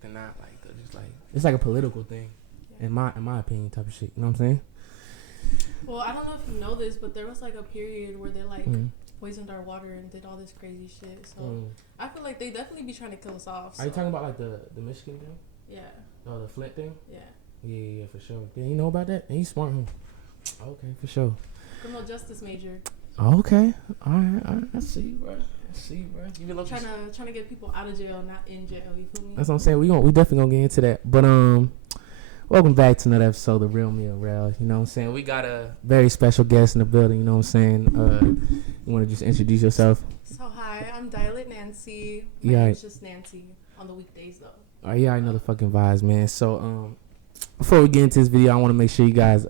they're not like they're just like it's like a political thing, in my opinion, type of shit. You know what I'm saying? Well, I don't know if you know this, but there was like a period where they like poisoned our water and did all this crazy shit. So I feel like they definitely be trying to kill us off. So. Are you talking about like the Michigan thing? Yeah. Oh, the Flint thing? Yeah. Yeah, for sure. Yeah, you know about that? And he's smart, huh? Okay, for sure. Criminal justice major. Okay. All right. I see, bro. You been trying to get people out of jail, not in jail. You feel me? That's what I'm saying. We definitely gonna get into that. But welcome back to another episode of The Real Me and Rel. You know what I'm saying? We got a very special guest in the building. You know what I'm saying? You want to just introduce yourself? So hi, I'm Dialect Nancy. My name is just Nancy on the weekdays though. Oh yeah, I know the fucking vibes, man. So before we get into this video, I want to make sure you guys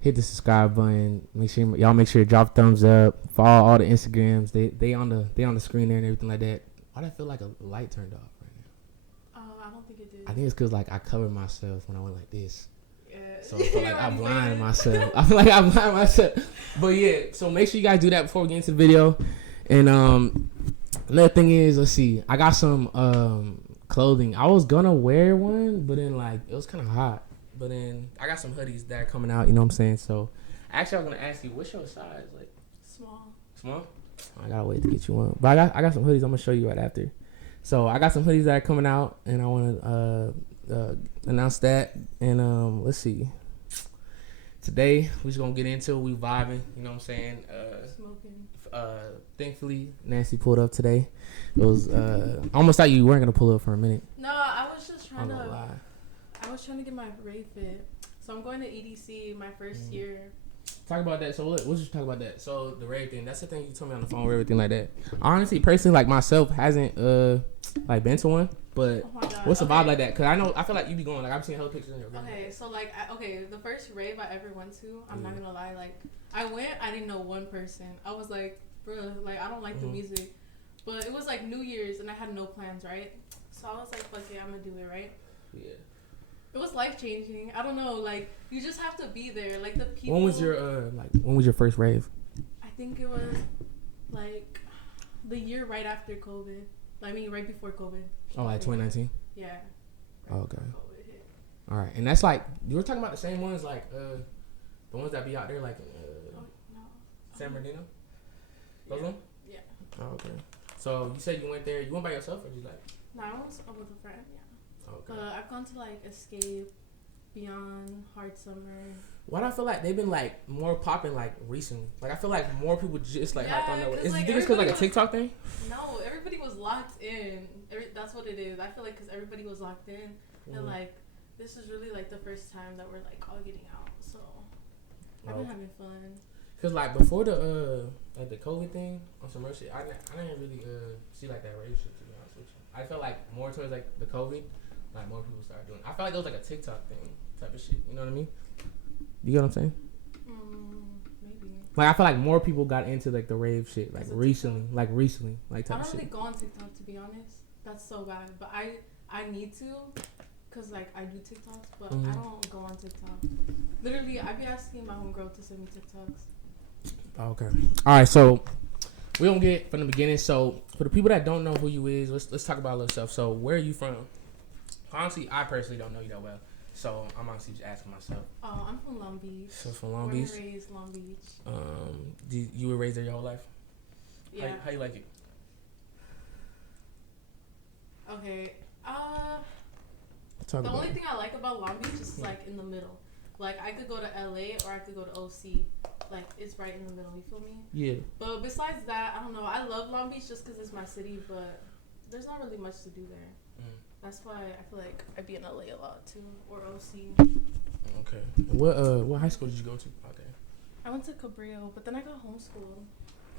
hit the subscribe button. Make sure you drop thumbs up. Follow all the Instagrams. They on the screen there and everything like that. Why do I feel like a light turned off right now? I don't think it did. I think it's because like I covered myself when I went like this. Yeah. So I feel like I blinded myself. I feel like I blinded myself. But yeah, so make sure you guys do that before we get into the video. And another thing is, let's see, I got some clothing. I was gonna wear one, but then like it was kind of hot. But then I got some hoodies that are coming out. You know what I'm saying? So actually, I was gonna ask you, what's your size? Like small. I gotta wait to get you one. But I got some hoodies. I'm gonna show you right after. So I got some hoodies that are coming out, and I want to announce that. And let's see. Today we're just gonna get into it. We vibing. You know what I'm saying? Smoking. Thankfully, Nancy pulled up today. It was I almost thought you weren't gonna pull up for a minute. No, I was just trying to. I was trying to get my rave fit. So I'm going to EDC my first year. Talk about that. So we'll just talk about that. So the rave thing, that's the thing you told me on the phone or everything like that. Honestly, personally, like myself, hasn't like been to one. But what's the vibe like that? Cause I feel like you be going. Like I've seen hella pictures in your room. Okay, so like the first rave I ever went to, I'm not gonna lie, like I went, I didn't know one person. I was like, bro, like I don't like the music. But it was like New Year's and I had no plans, right? So I was like, fuck yeah, I'm gonna do it, right? Yeah. It was life changing. I don't know, like you just have to be there. Like the people. When was your first rave? I think it was like the year right after COVID. I mean, right before COVID. Oh, like 2019. Yeah. Right okay. All right, and that's like you were talking about the same ones, like the ones that be out there, like San Bernardino. Those ones. Yeah. Oh, okay. So you said you went there. You went by yourself or just like? No, I went with a friend. Yeah. Okay. I've gone to like Escape, Beyond, Hard Summer. Why do I feel like they've been like more popping like recently? Like I feel like more people just like hopped on that. Is like, you think it's because like a TikTok thing? No, everybody was locked in. That's what it is. I feel like because everybody was locked in, and like this is really like the first time that we're like all getting out. So I've been having fun. Cause like before the like the COVID thing on some real shit, I didn't really see like that rave shit, to be honest with you. I felt like more towards like the COVID, like more people started doing. I felt like it was like a TikTok thing type of shit. You know what I mean? You get what I'm saying? Maybe. Like I feel like more people got into like the rave shit like recently, like type of shit. I don't really go on TikTok, to be honest. That's so bad, but I need to, cause like I do TikToks, but I don't go on TikTok. Literally, I be asking my homegirl to send me TikToks. Okay. All right. So we gonna get from the beginning. So for the people that don't know who you is, let's talk about a little stuff. So where are you from? Honestly, I personally don't know you that well. So I'm honestly just asking myself. Oh, I'm from Long Beach. So from Long Beach. Born and raised Long Beach. You were raised there your whole life? Yeah. How you like it? Okay. The only thing I like about Long Beach is like in the middle. Like I could go to LA or I could go to OC. Like it's right in the middle. You feel me? Yeah. But besides that, I don't know. I love Long Beach just because it's my city, but there's not really much to do there. That's why I feel like I'd be in LA a lot too, or OC. Okay. What high school did you go to? Okay. I went to Cabrillo, but then I got homeschooled.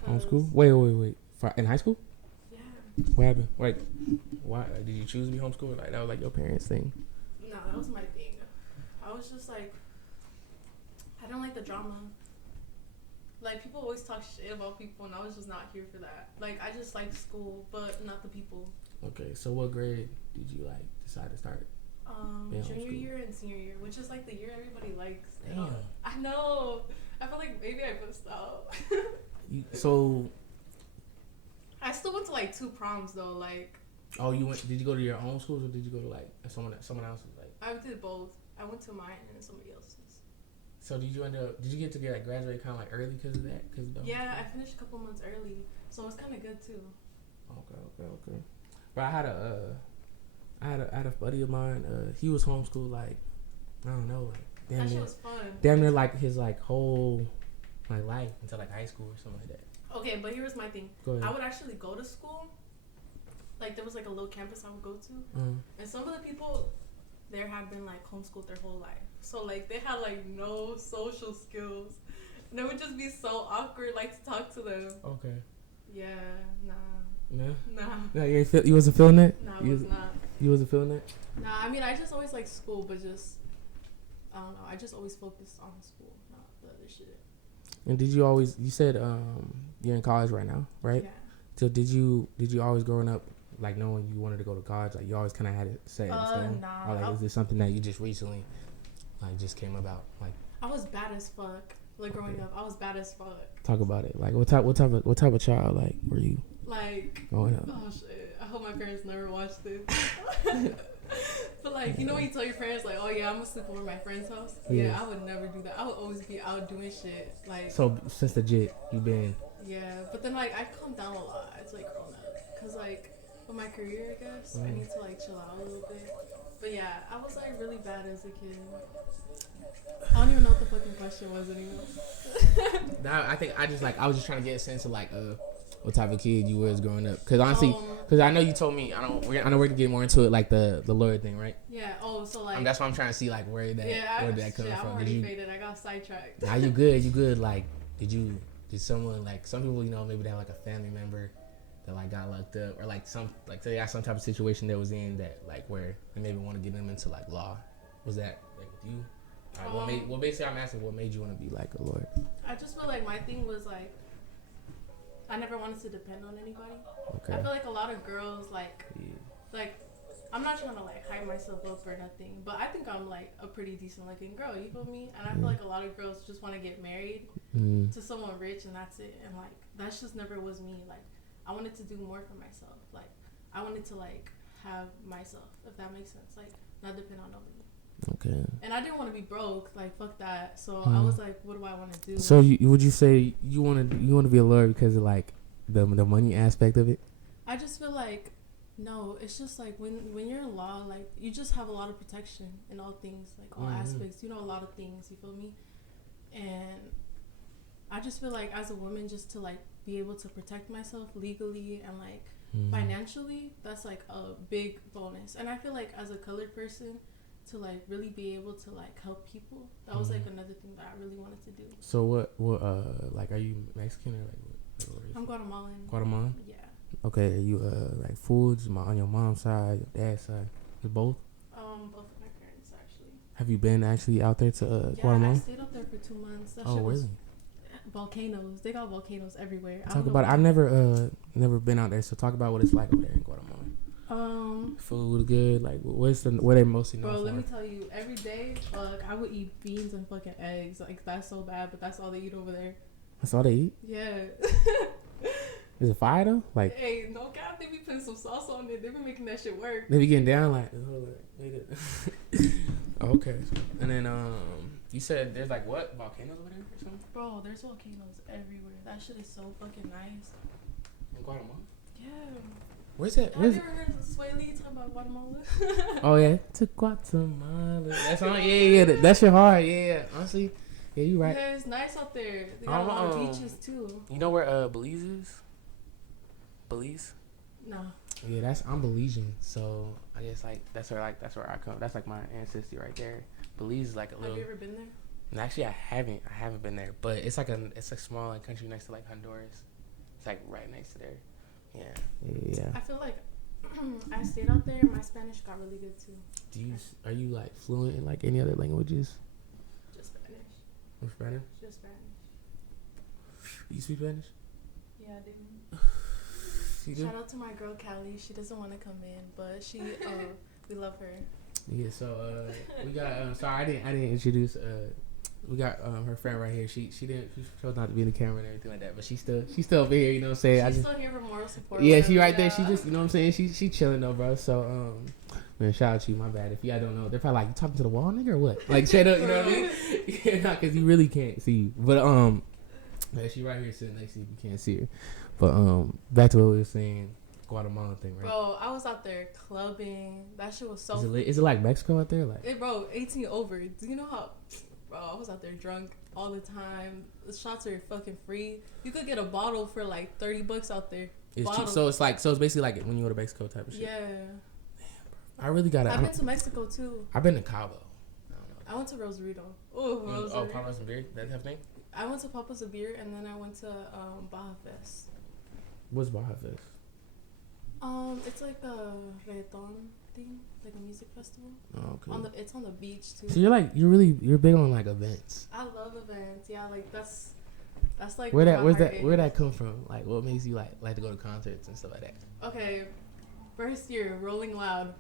Homeschool? Wait. In high school? Yeah. What happened? Like, why did you choose to be homeschooled? Like that was like your parents' thing? No, that was my thing. I was just like, I don't like the drama. Like people always talk shit about people, and I was just not here for that. Like I just like school, but not the people. Okay, so what grade did you like decide to start? Junior year and senior year, which is like the year everybody likes. Damn. I know. I feel like maybe I missed out. So I still went to like 2 proms though. Like Oh, you went? Did you go to your own schools or did you go to like someone else's? Like I did both. I went to mine and somebody else's. So did you get to get like graduate kind of like early because of that? Yeah, I finished a couple months early, so it was kind of good too. Okay. But I had a buddy of mine. He was homeschooled like I don't know, like That shit was fun. Damn near like his like whole like life until like high school or something like that. Okay, but here was my thing. Go ahead. I would actually go to school. Like there was like a little campus I would go to, and some of the people there had been like homeschooled their whole life. So like they had like no social skills. And it would just be so awkward like to talk to them. Okay. Yeah, nah. Nah, you wasn't feeling that? Nah, I was not. You wasn't feeling that? Nah, I mean I just always liked school, but just I don't know, I just always focused on school, not the other shit. And did you always you said you're in college right now, right? Yeah. So did you always growing up like knowing you wanted to go to college, like you always kinda had it set in stone? Nah. Or like is this something that you just recently like just came about? Like I was bad as fuck. Like growing up, I was bad as fuck. Talk about it. Like what type of child like were you? Like growing up? Oh shit! I hope my parents never watch this. But like you know when you tell your parents like, oh yeah, I'm gonna sleep over my friend's house. Yeah, I would never do that. I would always be out doing shit. Like so since the jit you been. Yeah, but then like I calmed down a lot. It's like grown up, cause like with my career, I guess I need to like chill out a little bit. But yeah, I was like really bad as a kid. I don't even know what the fucking question was anymore. I think I was just trying to get a sense of like what type of kid you was growing up. Cause honestly, cause I know you told me I know we're gonna get more into it like the lawyer thing, right? Yeah. Oh, so like that's why I'm trying to see like where that come from. I'm already faded. I got sidetracked. Nah, you good. Like did someone like some people maybe they have like a family member that like got locked up or like they got some type of situation that was in that like where they maybe want to get them into like law. Was that like with you? Basically I'm asking what made you want to be like a lawyer? I just feel like my thing was like I never wanted to depend on anybody. Okay. I feel like a lot of girls like I'm not trying to like hype myself up or nothing, but I think I'm like a pretty decent looking girl, you feel me? And I feel like a lot of girls just want to get married to someone rich and that's it. And like that's just never was me. Like I wanted to do more for myself. Like I wanted to like have myself, if that makes sense. Like not depend on nobody. Okay. And I didn't want to be broke, like fuck that. So I was like, what do I want to do? So would you say you want to be a lawyer because of like the money aspect of it? I just feel like no, it's just like when you're in law, like you just have a lot of protection in all things, like all aspects. You know a lot of things, you feel me? And I just feel like as a woman, just to like be able to protect myself legally and like financially, that's like a big bonus. And I feel like as a colored person, to like really be able to like help people, that was like another thing that I really wanted to do. So what like are you Mexican or like what I'm Guatemalan. Guatemalan? Yeah. Okay, are you like foods on your mom's side, your dad's side, both? Both of my parents actually. Have you been actually out there to Guatemala? Yeah, I stayed up there for 2 months. That shit was volcanoes. They got volcanoes everywhere. Talk about it. I've never been out there, so talk about what it's like over there in Guatemala. Food good. Like what they mostly known for? Let me tell you, every day, I would eat beans and fucking eggs. Like that's so bad, but that's all they eat over there. That's all they eat? Yeah. Is it fire though? Like, hey, no cap, they be putting some sauce on it. They be making that shit work. They be getting down like, okay. And then you said there's like what volcanoes over there or something? Bro, there's volcanoes everywhere. That shit is so fucking nice. In Guatemala? Yeah. Where's that? Have you ever heard Sway Lee talk about Guatemala? Oh yeah, to Guatemala. That's on. Yeah. That shit hard. Yeah. Honestly, yeah, you right. Yeah, it's nice out there. They got a lot of beaches too. You know where Belize is? Belize? No. Yeah, I'm Belizean, so I guess like that's where I come. That's like my ancestry right there. Belize is like a little. Have you ever been there? And actually, I haven't been there, but it's a small like country next to like Honduras. It's like right next to there. Yeah. I feel like I stayed out there. My Spanish got really good too. Are you like fluent in like any other languages? Just Spanish. Or Spanish? Just Spanish. You speak Spanish? Yeah, I do. Shout out to my girl Callie. She doesn't want to come in, but she we love her. Yeah. So we got. Sorry, I didn't introduce We got her friend right here. She chose not to be in the camera and everything like that, but she's still over here. You know what I'm saying? She's still here for moral support. Yeah, she right there. She just, you know what I'm saying? She chilling though, bro. So man, shout out to you. My bad. If y'all don't know, they're probably like, you talking to the wall, nigga, or what? Like straight up, you know what I mean? Yeah, because you really can't see you. But man, she right here sitting next to you. You can't see her. But back to what we were saying. Guatemala thing, right? Bro, I was out there clubbing. That shit was so. Is it like Mexico out there? Like, bro, 18 over. Do you know how? Bro, I was out there drunk all the time. The shots are fucking free. You could get a bottle for like $30 out there. It's cheap. So it's basically like when you go to Mexico type of shit. Yeah. Damn, bro. I really gotta. I've been to Mexico too. I've been to Cabo. I went to Rosarito. Oh, Papa's a beer. That type of thing. I went to Papa's a beer and then I went to Baja Fest. What's Baja Fest? It's like a reggaeton thing, like a music festival. Oh, okay. It's on the beach too. So you're big on like events. I love events. Yeah, like that's like where'd that come from? Like, what makes you like to go to concerts and stuff like that? Okay, first year Rolling Loud.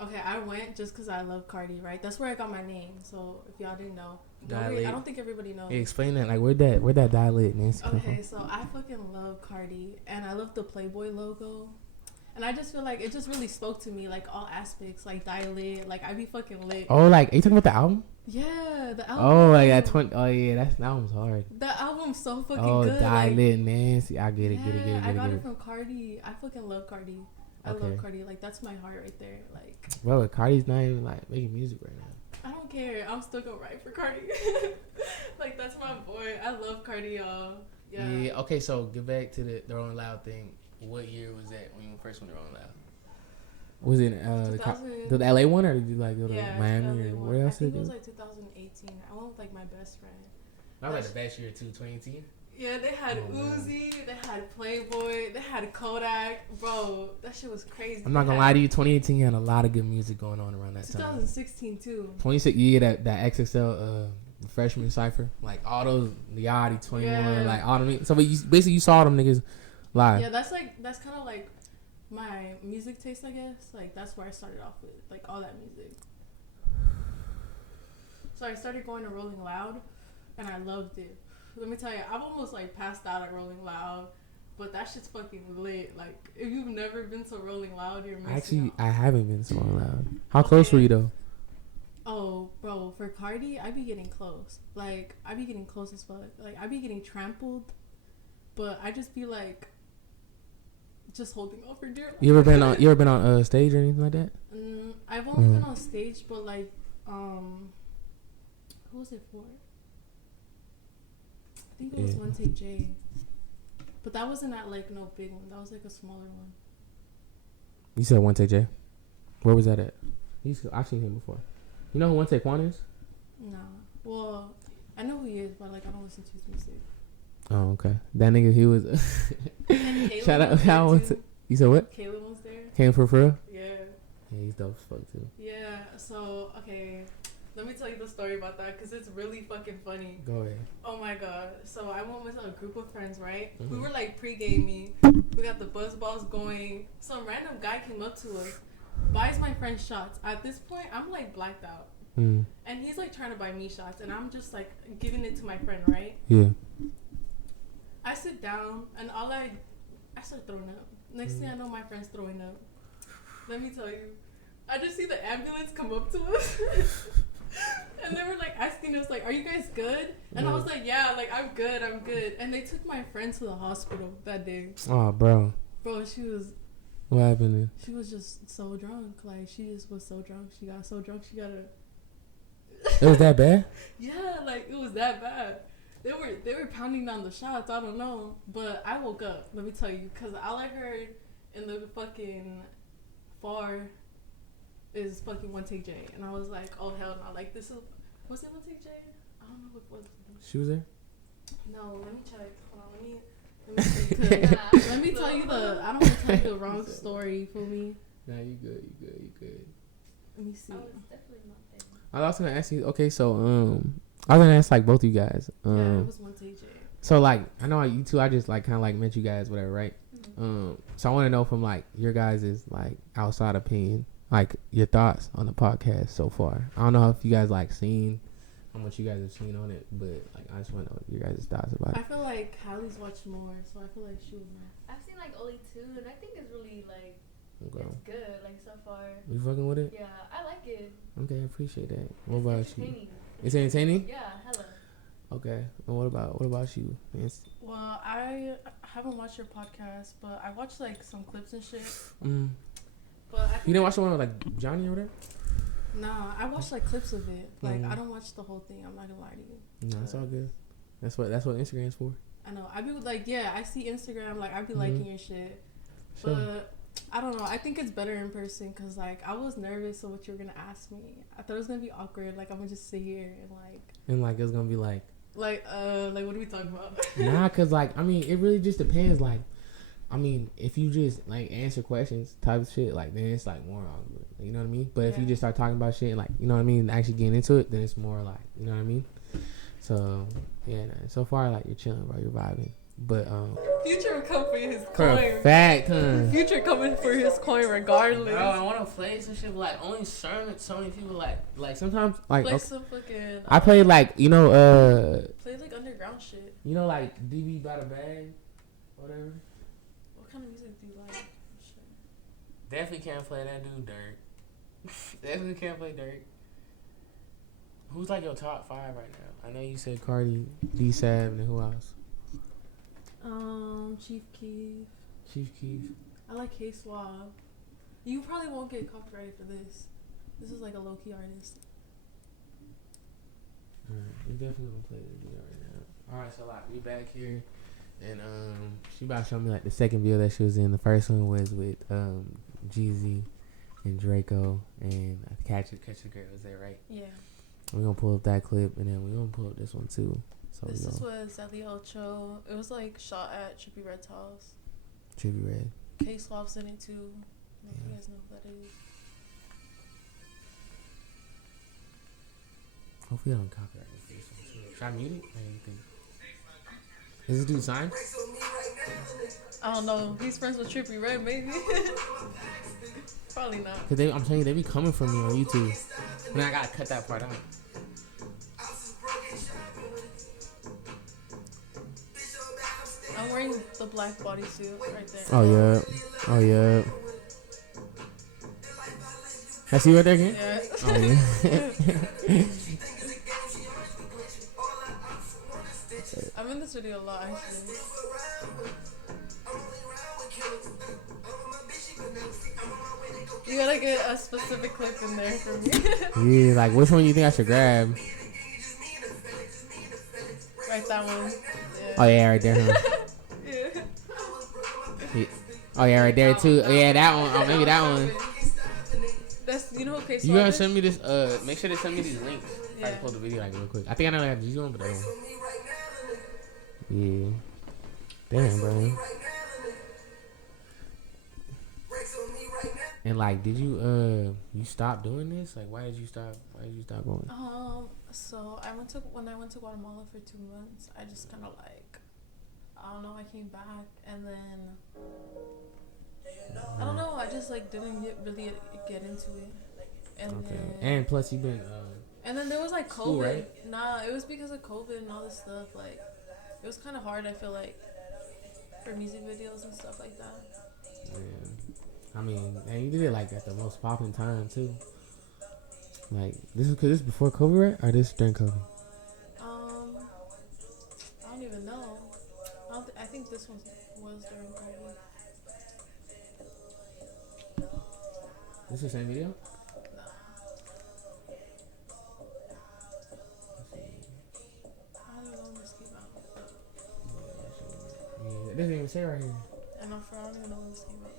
Okay, I went just because I love Cardi, right? That's where I got my name. So if y'all didn't know, I don't think everybody knows. Hey, explain that. Like, where'd that Dilate Nancy come from? Okay, so I fucking love Cardi, and I love the Playboy logo. And I just feel like it just really spoke to me, like all aspects, like Dilate, like I be fucking lit. Oh, like are you talking about the album? Yeah, the album. Oh, like that 20. Oh yeah, that album's hard. That album's so fucking good. Oh, Dilate Nancy, I get it, yeah, get it. I got it from Cardi. I fucking love Cardi. I love Cardi. Like that's my heart right there. Like, bro, Cardi's not even like making music right now. I don't care. I'm still gonna write for Cardi. Like that's my boy. I love Cardi, y'all. Yeah. Yeah. Okay, so get back to the Rolling Loud thing. What year was that when you first went to Rolling Loud? Was it the LA one, or did you like go to Miami or where else? I think it was like 2018. I went with like my best friend. That was like the best year too, 2018. Yeah, they had Uzi, they had Playboy, they had Kodak. Bro, that shit was crazy. I'm not gonna lie to you, 2018 had a lot of good music going on around that 2016 too. 26, yeah, that XXL freshman cipher, like all those Yachty 21, like all them. So you saw them niggas live. Yeah, that's kind of like my music taste, I guess. Like that's where I started off with, like all that music. So I started going to Rolling Loud, and I loved it. Let me tell you, I've almost like passed out at Rolling Loud, but that shit's fucking lit. Like if you've never been to Rolling Loud, you're missing out. I haven't been to Rolling Loud. How close were you though? Oh, bro, for Cardi, I be getting close. Like I be getting close as fuck. Like I be getting trampled, but I just be like, just holding on for dear life. You ever been on stage or anything like that? I've only been on stage, but like, who was it for? I think it was One Take J. But that wasn't at like no big one. That was like a smaller one. You said One Take J. Where was that at? I've seen him before. You know who One Take One is? No. Well, I know who he is, but like I don't listen to his music. Oh, okay. That nigga, he was. Shout out. You said what? Caleb was there. Came for real? Yeah. Yeah, he's dope as fuck too. Yeah. So okay, let me tell you the story about that because it's really fucking funny. Go ahead. Oh my god. So I went with a group of friends, right? Mm-hmm. We were like pre-gaming. We got the buzz balls going. Some random guy came up to us, buys my friend shots. At this point, I'm like blacked out. And he's like trying to buy me shots, and I'm just like giving it to my friend, right? Yeah. I sit down, and I start throwing up. Next thing I know, my friend's throwing up. Let me tell you, I just see the ambulance come up to us, and they were like asking us, like, "Are you guys good?" And I was like, "Yeah, like I'm good. And they took my friend to the hospital that day. Oh, bro. Bro, she was. What happened? She was just so drunk. Like she just was so drunk. She got so drunk. She got a. It was that bad? Yeah, like it was that bad. They were pounding down the shots. I don't know, but I woke up. Let me tell you, because all I heard in the fucking far is fucking One Take J, and I was like, oh hell no! Like this was it One Take J? I don't know if it was. She was there? No, let me check. Hold on, let me tell you I don't want to tell you the wrong story for me. Nah, you good. Let me see. I was definitely not there. I was also gonna ask you. Okay, so I was gonna ask like both of you guys. Yeah, it was One Take J. So like I know like, you two, I just like kind of like met you guys, whatever, right? Mm-hmm. So I want to know from like your guys' like outside opinion, like your thoughts on the podcast so far. I don't know if you guys like seen how much you guys have seen on it, but like I just want to know your guys' thoughts about I it. feel like Hallie's watched more, so I feel like she would know. I've seen like only 2, and I think it's really like Okay. it's good. Like so far. You fucking with it? Yeah, I like it. Okay, I appreciate that. What It's about entertaining. you? It's entertaining? Yeah, hella. Okay. And what about you? Well, I haven't watched your podcast, but I watched like some clips and shit. Mm. But I You didn't watch the one with like Johnny or whatever? Nah, I watched like clips of it. Like I don't watch the whole thing. I'm not gonna lie to you. No, it's all good. That's what Instagram's for. I know. I be like, yeah, I see Instagram. Like I be liking your shit, Sure. but I don't know. I think it's better in person because like I was nervous of what you were gonna ask me. I thought it was gonna be awkward. Like I'm gonna just sit here And like it's gonna be like what are we talking about? nah, cause like I mean it really just depends. Like I mean if you just like answer questions type of shit, like then it's like more awkward. You know what I mean? But if you just start talking about shit and like you know what I mean, actually getting into it, then it's more like you know what I mean. So yeah, nah, so far like you're chilling, bro. You're vibing. But Future will come for his for coin. a fact, huh? Future coming for his coin regardless. Bro, I want to play some shit, but like only so many people like sometimes like Play okay, some fucking. I play like play like underground shit. you know like DB by the bag, whatever. What kind of music do you like? Shit. Definitely can't play that dude Dirk. Definitely can't play Dirk. Who's like your top 5 right now? I know you said Cardi, D7, and who else? Chief Keef. Chief Keef. I like K Swab. You probably won't get copyrighted for this. This is like a low key artist. We definitely gonna play this video right now. Alright, so like we back here, and she about to show me like the second video that she was in. The first one was with Jeezy and Draco and Catch the Girl. Is that right? Yeah. We're gonna pull up that clip, and then we're gonna pull up this one too. So This was at the Ocho. It was like shot at Trippie Red's house. Trippie Red. K Swab's in it too. I don't know if you guys know who that is. Hopefully I don't copyright this one. Should I mute it or anything? Is this dude signed? I don't know. He's friends with Trippie Red, maybe. Probably not. Cause I'm telling you, they be coming for me on YouTube. And I gotta cut that part out. I'm wearing the black bodysuit right there. Oh yeah. Oh yeah. That's you right there again? Yeah. Oh yeah. I'm in this video a lot actually. You gotta get a specific clip in there for me. Yeah, like which one you think I should grab? Right, that one. Yeah. Oh yeah, right there. Huh? Yeah. Yeah. Oh yeah, right there too. Oh, yeah, that one. Oh, maybe that one. That's okay. So You gotta send me this. Make sure to send me these links. Yeah. I can pull the video like real quick. I think I know that you one, but that one. Yeah. Damn, bro. And like, did you stop doing this? Like, why did you stop? Why did you stop going? So when I went to Guatemala for 2 months, I just kind of like, I don't know, I came back and then I don't know, I just like didn't really get into it. And then, and plus you've been and then there was like COVID. school, right? Nah, it was because of COVID and all this stuff. Like, it was kind of hard. I feel like for music videos and stuff like that. Yeah. I mean, and you did it like at the most popping time too. Like this is before COVID, right? Or this during COVID? I don't even know. I think this one was during COVID. This is the same video? I don't even know when this came out. Yeah, it doesn't even say right here. I don't even know when this came out.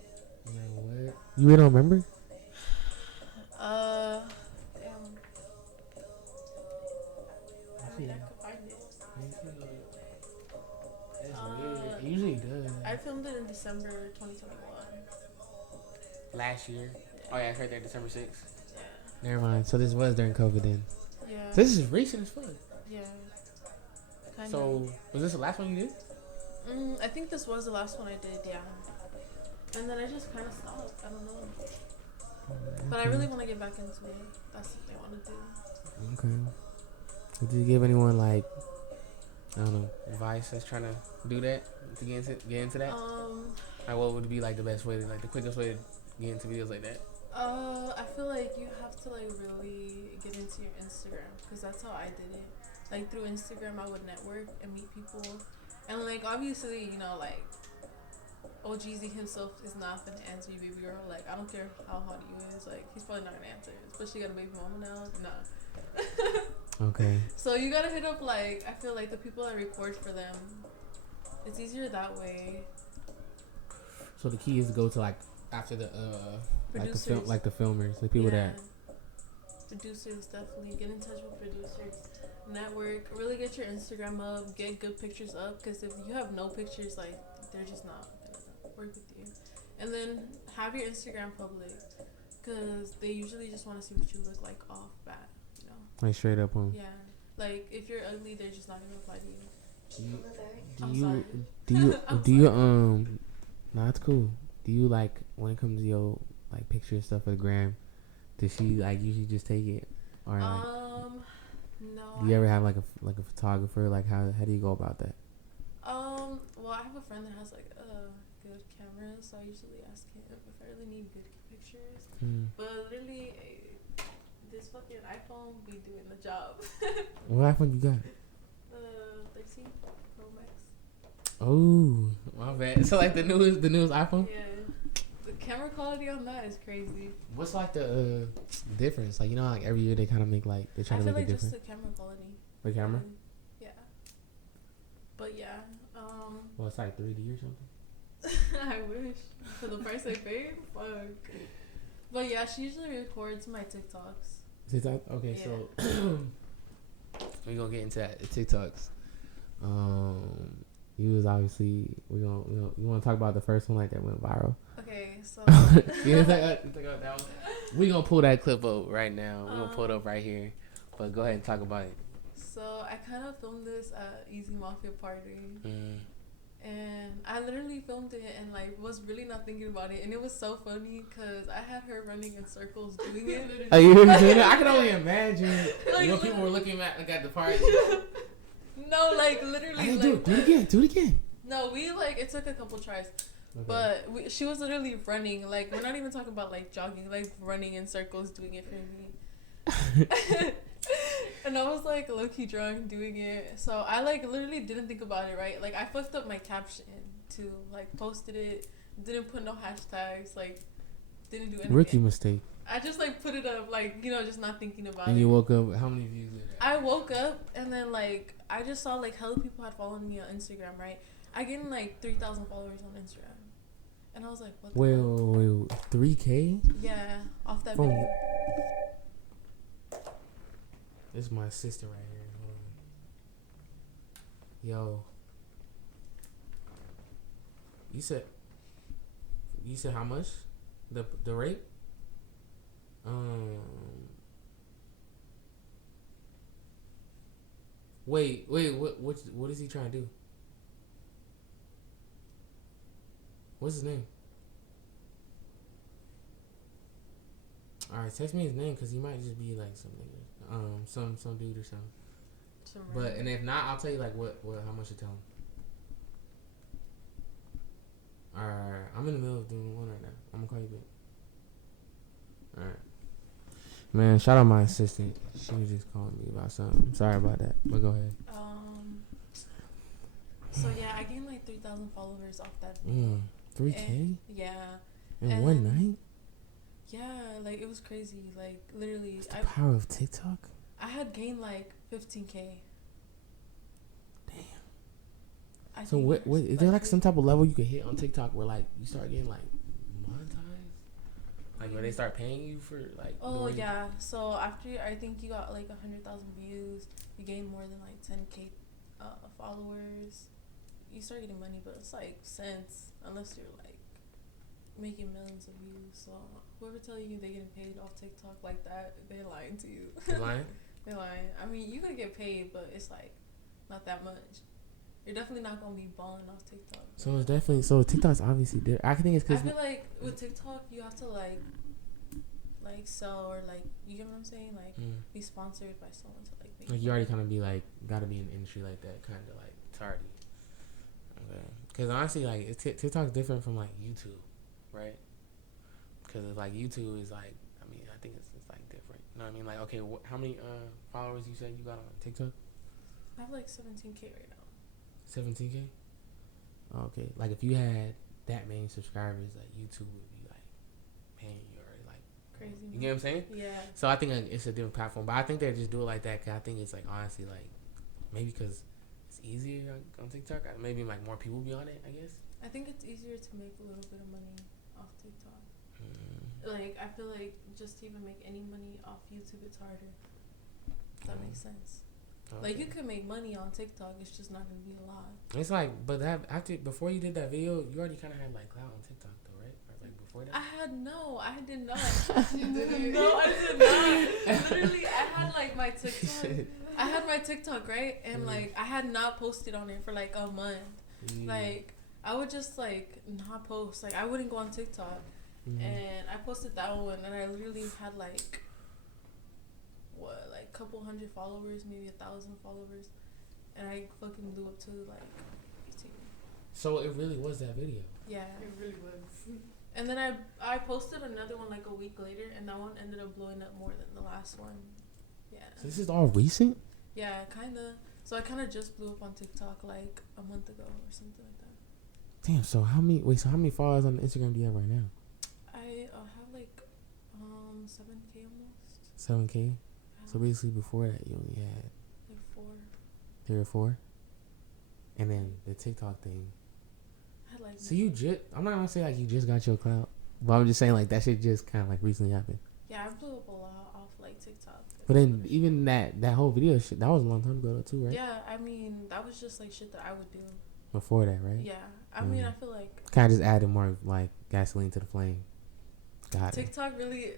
Man, what? You really don't remember? Damn. I see. I could find it. That's weird. It usually does. I filmed it in December 2021. Last year. Oh yeah, I heard that December 6th. Yeah. Never mind. So this was during COVID then. Yeah. So this is recent as fuck. Yeah. Kind So was this the last one you did? I think this was the last one I did, yeah. And then I just kind of stopped. I don't know. But I really want to get back into it. That's something I want to do. Okay. Would you give anyone like I don't know advice that's trying to do that to get into that? Like, what would be like the best way, like the quickest way to get into videos like that? I feel like you have to like really get into your Instagram because that's how I did it. Like through Instagram, I would network and meet people, and like obviously, you know, like OGZ himself is not gonna answer you, baby girl. Like I don't care how hot you is, like he's probably not gonna answer. Especially got a baby mama now. Nah. Okay. So you gotta hit up like I feel like the people that record for them. It's easier that way. So the key is to go to like after the Producers. like the filmers, the people that. Producers, definitely get in touch with producers. Network, really get your Instagram up, get good pictures up. Because if you have no pictures, like they're just not gonna work with you. And then have your Instagram public, because they usually just want to see what you look like off bat. You know. Like straight up on. Yeah. Like if you're ugly, they're just not gonna reply to you. Do you nah, it's cool. Do you like when it comes to your like picture and stuff for the gram? Does she like usually just take it, or like? No. Do you ever have like a photographer? Like how do you go about that? Well, I have a friend that has like a good camera, so I usually ask him if I really need good pictures. But literally, this fucking iPhone be doing the job. What iPhone you got? 13 Pro Max. Oh, my bad. So like the newest iPhone? Yeah. The camera quality on that is crazy. What's like the difference? Like, you know, like every year they kind of make like they try to make it different. Just the camera quality. The camera? Yeah. But yeah. Well, it's like 3D or something. I wish for the price I paid. Fuck. But yeah, she usually records my TikToks. TikTok? Okay, Yeah. so we gonna get into that the TikToks. You was obviously you want to talk about the first one like that went viral. Okay, so you think about that one? We gonna pull that clip up right now. We gonna pull it up right here. But go ahead and talk about it. So I kind of filmed this at Easy Mafia party, and I literally filmed it and like was really not thinking about it, and it was so funny because I had her running in circles doing it. Oh, you really doing it? I can only imagine. Like, when people were looking at the party. No, like literally. Like, do it again. No, we like it took a couple tries. Okay. But she was literally running. Like, we're not even talking about like jogging, like running in circles, doing it for me. And I was like low key drunk doing it. So I like literally didn't think about it, right? Like I fucked up my caption too. Like posted it, didn't put no hashtags, like didn't do anything. Rookie mistake. I just like put it up, like, you know, just not thinking about it. And you woke up, how many views did that? I woke up and then like I just saw like hella people had followed me on Instagram, right? I gained like 3,000 followers on Instagram. And I was like, what the Wait, 3K? Yeah, off that Boom. video. This is my sister right here. Yo. You said how much? The rate? Wait, what is he trying to do? What's his name? Alright, text me his name because he might just be like some nigga. Some dude or something. But and if not, I'll tell you like what how much to tell him. Alright, I'm in the middle of doing one right now. I'm gonna call you back. Alright. Man, shout out my assistant. She was just calling me about something. Sorry about that. But go ahead. So yeah, I gained like 3,000 followers off that video. 3K? Yeah. In one night? Yeah, like it was crazy. Like literally, the power of TikTok. I had gained like 15K. Damn. So what is there like some type of level you can hit on TikTok where like you start getting like monetized? Like where they start paying you for like. Oh yeah. So after I think you got like 100,000 views, you gain more than like 10K followers. You start getting money, but it's like cents unless you're like making millions of views. So whoever tell you they're getting paid off TikTok like that, they're lying to you. They're lying? They're lying. I mean, you could get paid, but it's like not that much. You're definitely not gonna be balling off TikTok. So it's definitely TikTok's obviously there. I think it's because I feel like with TikTok you have to like sell or like, you get what I'm saying, like be sponsored by someone to like make like you already kind of be like gotta be in an industry like that, kind of like tardy. Okay, because honestly, like TikTok's different from like YouTube, right? Because like YouTube is like, I mean, I think it's like different. You know what I mean? Like, okay, how many followers you said you got on TikTok? I have like 17K right now. 17K. Okay, like if you had that many subscribers, like YouTube would be like paying you or like crazy. You get what I'm saying? Yeah. So I think like, it's a different platform, but I think they just do it like that because I think it's like honestly like maybe because it's easier on TikTok. Maybe like more people be on it. I guess. I think it's easier to make a little bit of money off TikTok. Like I feel like just to even make any money off YouTube, it's harder. If that makes sense. Okay. Like you could make money on TikTok, it's just not gonna be a lot. It's like, but that before you did that video, you already kind of had like clout on TikTok though, right? Or like before that. I did not. You didn't? No, I did not. Literally, I had like my TikTok. I had my TikTok, right, and like I had not posted on it for like a month. Like I would just like not post. Like I wouldn't go on TikTok, and I posted that one, and I literally had like. What, like a couple hundred followers, maybe 1,000 followers, and I fucking blew up to like 18. So it really was that video. Yeah, it really was. And then I posted another one like a week later, and that one ended up blowing up more than the last one. Yeah. So this is all recent. Yeah, kinda. So I kind of just blew up on TikTok like a month ago or something like that. Damn. So how many followers on Instagram do you have right now? I have like 7K almost. 7K. So basically, before that, you only had like 4. 3 or 4, and then the TikTok thing. I had like. So I'm not gonna say like you just got your clout, but I'm just saying like that shit just kind of like recently happened. Yeah, I blew up a lot off like TikTok. But then even that whole video shit, that was a long time ago too, right? Yeah, I mean that was just like shit that I would do. Before that, right? Yeah, I mean I feel like kind of just added more like gasoline to the flame. Got TikTok really.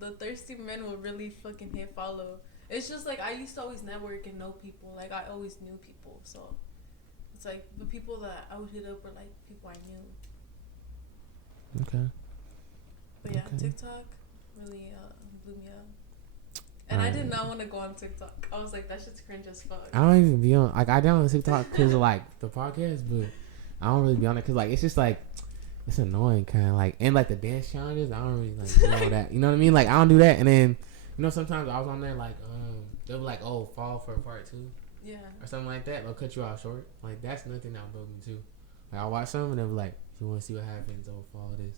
The thirsty men will really fucking hit follow. It's just like I used to always network and know people. Like I always knew people, so it's like the people that I would hit up were like people I knew. Okay. But yeah, TikTok really blew me up. And I did not want to go on TikTok. I was like, that shit's cringe as fuck. I don't even be on like I download TikTok because of like the podcast, but I don't really be on it because like it's just like. It's annoying, kind of like, and like the dance challenges. I don't really like do all that. You know what I mean? Like I don't do that. And then, you know, sometimes I was on there like, they'll be like, oh, fall for part 2, yeah, or something like that. They'll cut you off short. Like that's nothing that'll build me too. Like I watch some and they'll be like, if you want to see what happens, oh, follow this.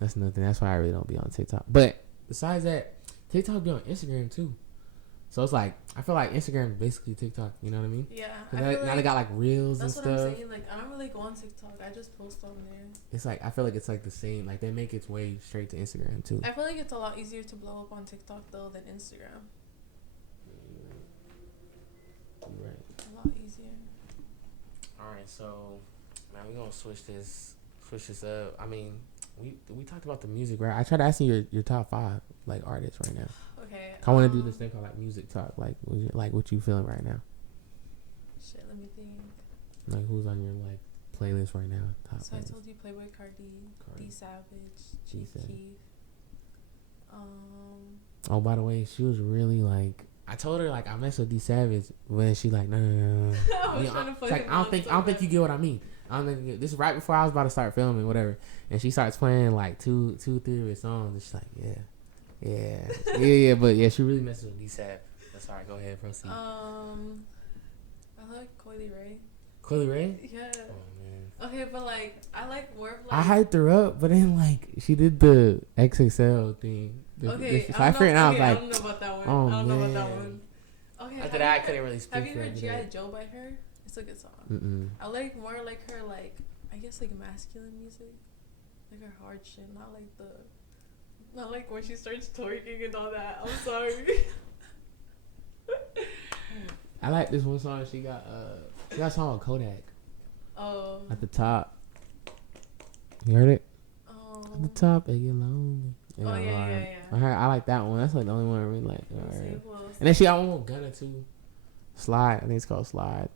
That's nothing. That's why I really don't be on TikTok. But besides that, TikTok be on Instagram too. So it's like I feel like Instagram is basically TikTok. You know what I mean? Yeah. Now they got like reels and stuff. That's what I'm saying. Like I don't really go on TikTok. I just post on there. It's like I feel like it's like the same. Like they make its way straight to Instagram too. I feel like it's a lot easier to blow up on TikTok though than Instagram. You're right. A lot easier. All right, so now we're gonna switch this up. I mean, we talked about the music, right? I tried asking your top 5 like artists right now. Okay. I want to do this thing called like music talk. Like what you feeling right now? Shit, let me think. Like who's on your like playlist right now? Top. So playlist. I told you Playboy Cardi, D Savage, Chief Keef. Oh, by the way, she was really like. I told her like I mess with D Savage, but then she like no. I was trying to fucking. Like, I don't think you get what I mean. I don't think this is right before I was about to start filming, whatever. And she starts playing like 2, 3 of his songs, and she's like, yeah. But yeah, she really messes with D Savage. That's all right. Go ahead, proceed. I like Coily Ray. Coily Ray? Yeah. Oh man. Okay, but like I like more of like. I hyped her up, but then like she did the XXL thing. Okay, I figured out like. I don't know about that one. Oh, I don't know man. about that one. Okay. After that, I couldn't really speak. Have you heard G.I. Joe by her? It's a good song. Mm-mm. I like more like her like I guess like masculine music, like her hard shit, not like when she starts twerking and all that. I'm sorry. I like this one song she got a song with Kodak. Oh. At the top. You heard it? Oh. At the top, it get lonely. Yeah. I like that one. That's like the only one I really like. Right. And then she got one with Gunna too. Slide. I think it's called Slide.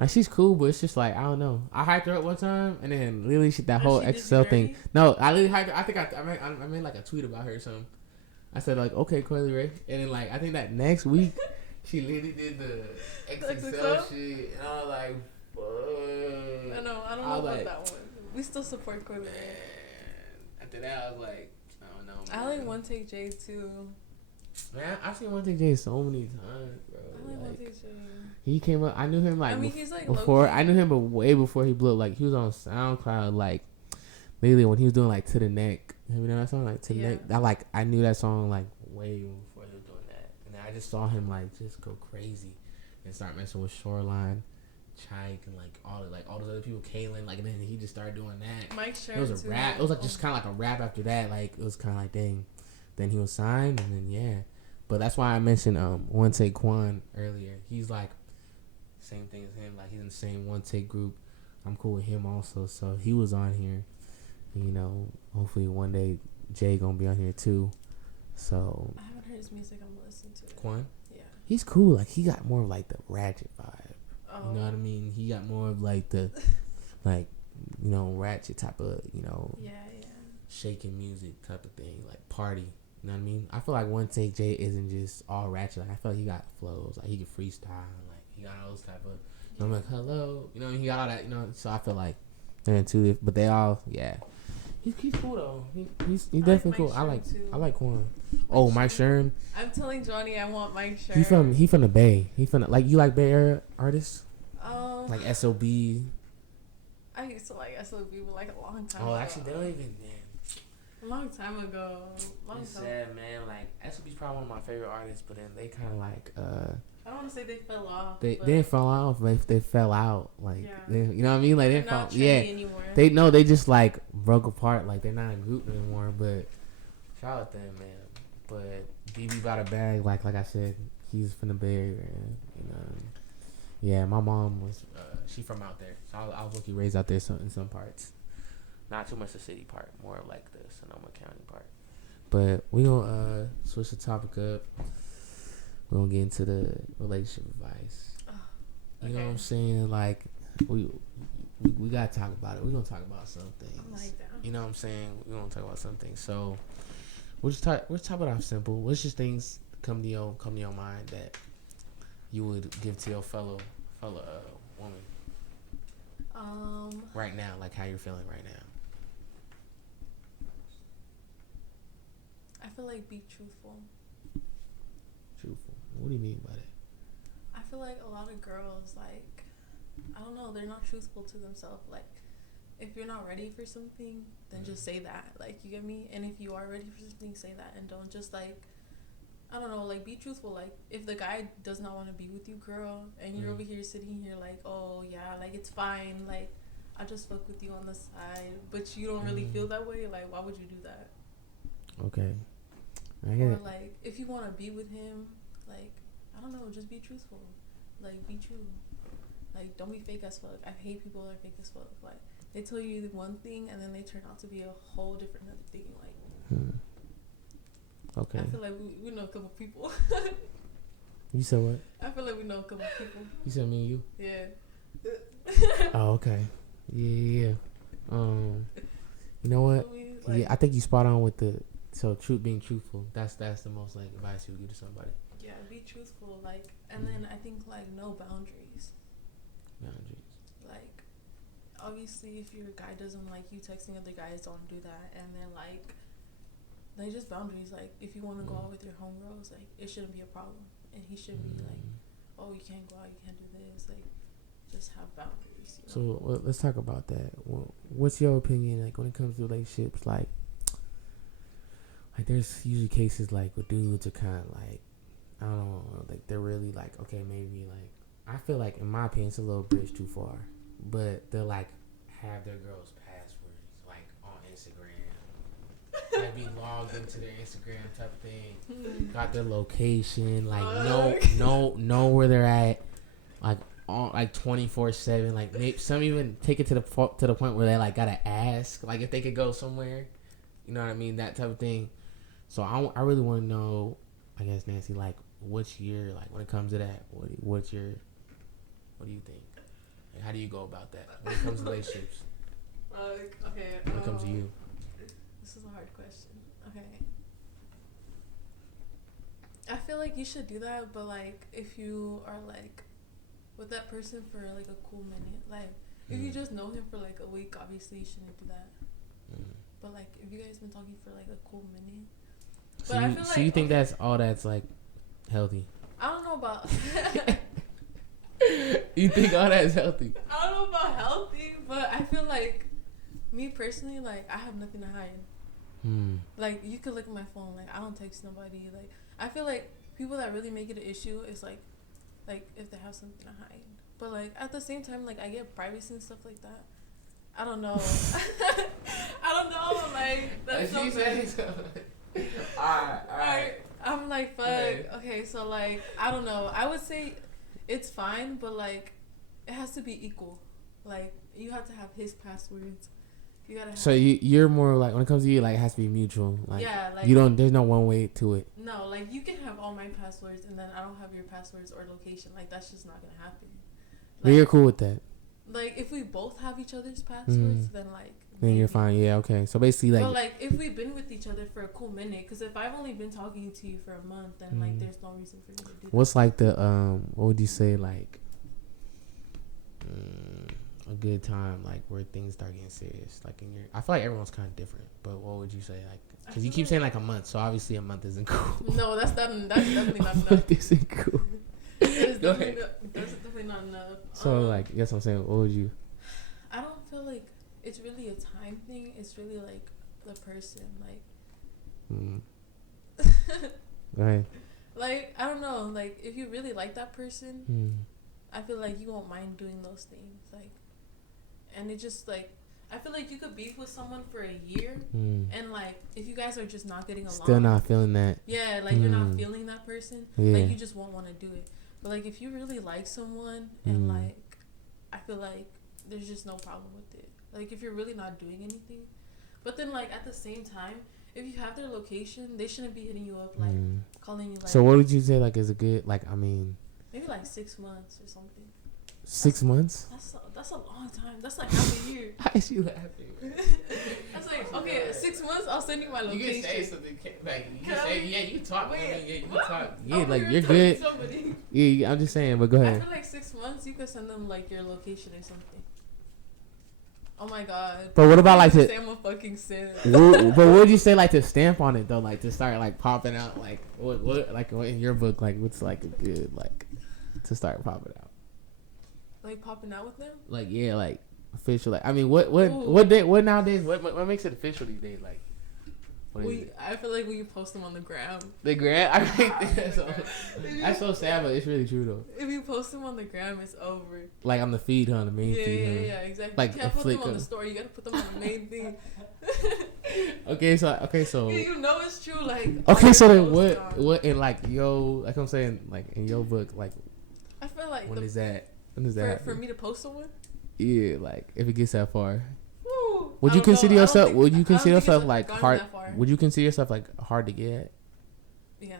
Like she's cool, but it's just like I don't know. I hyped her up one time, and then literally that whole she did XL you thing. dirty? No, I literally hyped her. I think I made like a tweet about her or something. I said like, okay, Coily Ray, and then like I think that next week she literally did the XXL shit, and I was like, fuck. I know. I don't know about that one. We still support Coily Ray. After that, I was like, I don't know. Man. I like One Take J too. Man, I've seen One Take J so many times, bro. I like One Take J. He came up. I knew him like. I mean, he's like before. low-key. I knew him, but way before he blew up. Like he was on SoundCloud, like literally when he was doing like To the Neck. Have you know that song? Like To the Neck. I knew that song like way before he was doing that, and then I just saw him like just go crazy and start messing with Shoreline, Pike, and like all those other people, Kaylin. Like and then he just started doing that. Mike Sherman. It was a rap. It was like just kind of like a rap after that. Like it was kind of like dang. Then he was signed, and then yeah. But that's why I mentioned One Take Quan earlier. He's like same thing as him. Like he's in the same One Take group. I'm cool with him also. So he was on here. You know, hopefully one day Jay gonna be on here too. So I haven't heard his music. I'm gonna listen to it. Quan? Yeah. He's cool. Like he got more of like the ratchet vibe. Oh. You know what I mean? He got more of like the like ratchet type of Yeah. shaking music type of thing, like party. You know what I mean? I feel like One Take J isn't just all ratchet. Like, I feel like he got flows. Like he can freestyle. Like he got all those type of. I'm like hello. You know he got all that. So I feel like they're intuitive, but they all He's cool though. He's definitely cool. I like Quan. Oh, Mike Sherman. I'm telling Johnny I want Mike Sherman. He from the Bay. He from like you like Bay Area artists? Like SOB. I used to like SOB like a long time ago. ago. Actually they don't even A long time ago. It's sad, man. Like SOB's probably one of my favorite artists, but then they kind of like I don't want to say they fell off. They didn't fall off. They fell out. Like they, you know what I mean? Like they're not anymore. They just like broke apart. Like they're not a group anymore. But shout out to them, man. But BB got a bag. Like I said, he's from the Bay Area. You know. Yeah, my mom was. She from out there. So I was lucky raised out there in some parts. Not too much the city part. More like the Sonoma County part. But we gonna switch the topic up. We're gonna get into the relationship advice. You know what I'm saying? Like we gotta talk about it. We're gonna talk about some things. I like that. You know what I'm saying? We're gonna talk about some things. So we'll talk about it simple. What's just things come to your mind that you would give to your fellow woman? Right now, like how you're feeling right now. I feel like be truthful. Truthful. What do you mean by that? I feel like a lot of girls, like, I don't know, they're not truthful to themselves. Like, if you're not ready for something, then just say that. Like, you get me? And if you are ready for something, say that. And don't just, like, I don't know, like, be truthful. Like, if the guy does not want to be with you, girl, and you're over here sitting here like, oh, yeah, like, it's fine. Like, I just fuck with you on the side. But you don't really feel that way. Like, why would you do that? Okay. Or, like, if you want to be with him, like, I don't know, just be truthful. Like, be true. Like, don't be fake as fuck. I hate people that are fake as fuck. Like, they tell you one thing, and then they turn out to be a whole different other thing. Like, okay. I feel like we know a couple people. You said what? I feel like we know a couple people. You said me and you? Yeah. Oh, okay. Yeah. You know what? Like, Yeah, I think you spot on with being truthful. That's the most like advice you would give to somebody. Yeah, be truthful. Like, and then I think like no boundaries. Boundaries. Like, obviously, if your guy doesn't like you texting other guys, don't do that. And then like just boundaries. Like, if you want to go out with your homegirls, like it shouldn't be a problem, and he shouldn't be like, oh, you can't go out, you can't do this. Like, just have boundaries. You know? So let's talk about that. What's your opinion like when it comes to relationships? Like there's usually cases like with dudes are kind of like, I don't know, like they're really like, okay, maybe like, I feel like in my opinion it's a little bridge too far, but they'll like have their girls' passwords like on Instagram, like be logged into their Instagram type of thing, got their location, like know where they're at, like on like 24/7, like maybe some even take it to the point where they like gotta ask like if they could go somewhere, you know what I mean, that type of thing. So I really want to know, I guess, Nancy, like what's your, like when it comes to that, what do you think? Like, how do you go about that when it comes to relationships? Okay. When it comes to you. This is a hard question. Okay. I feel like you should do that, but like if you are like with that person for like a cool minute, like if you just know him for like a week, obviously you shouldn't do that. But like if you guys been talking for like a cool minute, but I feel like, so you think that's all that's like healthy? I don't know about. You think all that's healthy? I don't know about healthy, but I feel like me personally, like I have nothing to hide. Like you could look at my phone, like I don't text nobody. Like I feel like people that really make it an issue is like if they have something to hide. But like at the same time, like I get privacy and stuff like that. I don't know. I don't know. Like that's something. Alright. I'm like fuck. Okay, so like I don't know. I would say it's fine, but like it has to be equal. Like you have to have his passwords. You gotta have so you're more like when it comes to you, like it has to be mutual. Like yeah, like you don't. There's no one way to it. No, like you can have all my passwords and then I don't have your passwords or location. Like that's just not gonna happen. Like, But you're cool with that. Like if we both have each other's passwords, then like then you're fine. Yeah, okay. So basically, like, but like if we've been with each other for a cool minute, because if I've only been talking to you for a month, then like there's no reason for you to do that. What's like the what would you say like a good time like where things start getting serious? Like in your, I feel like everyone's kind of different, but what would you say like? Because you keep saying like a month, so obviously a month isn't cool. No, that's definitely not enough. This isn't cool. Go ahead. That's definitely not enough. So like, that's what I'm saying. What would you? I don't feel like it's really a time thing. It's really like the person. Like, Go ahead. Like I don't know. Like if you really like that person, I feel like you won't mind doing those things. Like, and it just like I feel like you could be with someone for a year, and like if you guys are just not getting along, still not feeling that. Yeah, like you're not feeling that person. Yeah. Like you just won't want to do it. But like if you really like someone and like I feel like there's just no problem with it. Like if you're really not doing anything. But then like at the same time, if you have their location, they shouldn't be hitting you up like calling you like. So what would you say like is a good like I mean maybe like 6 months or something. 6 months? That's a long time. That's like half a year. How is you laughing? That's like okay, 6 months. I'll send you my location. You can say something like you can say yeah. You talk. Wait, yeah, you talk. Yeah, I'm like here you're talking good. to somebody. Yeah, I'm just saying. But go ahead. I feel like 6 months. You could send them like your location or something. Oh my god. But what about like to? I'm a fucking sin. But what would you say like to stamp on it though? Like to start like popping out like what like what in your book like what's like a good like to start popping out? Like popping out with them? Like yeah, like official. Like I mean, what day? What nowadays? What makes it official these days? Like, I feel like when you post them on the gram. The gram? I think that's so sad, but it's really true though. If you post them on the gram, it's over. Like on the feed, huh? The main feed. Yeah, exactly. Like you can't put them on the story. You gotta put them on the main thing. Okay, so Yeah, you know it's true. Like okay, so then what in like like I'm saying like in your book like I feel like when is that? When does that for me to post someone? Yeah, like if it gets that far. Woo, Would you consider yourself? Would you consider yourself it's like hard? Would you consider yourself like hard to get at? Yeah,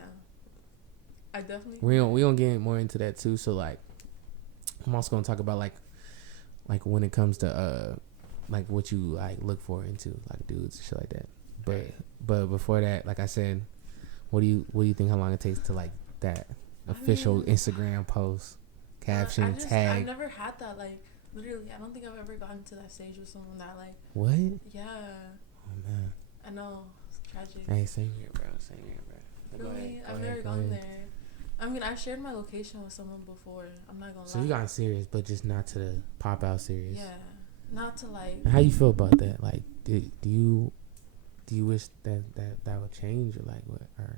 I definitely. We don't get more into that too. So like, I'm also gonna talk about like when it comes to like what you like look for into like dudes and shit like that. But before that, like I said, what do you think how long it takes to like that official Instagram post? Caption, tag. I've never had that. Like, literally, I don't think I've ever gotten to that stage with someone that, like. What? Yeah. Oh, man. I know. It's tragic. Hey, same here, bro. Really? I've never gone there. I mean, I've shared my location with someone before. I'm not gonna lie. So you got serious, but just not to the pop out serious. Yeah. Not to, like. How you feel about that? Like, do you wish that would change or, like, what? Or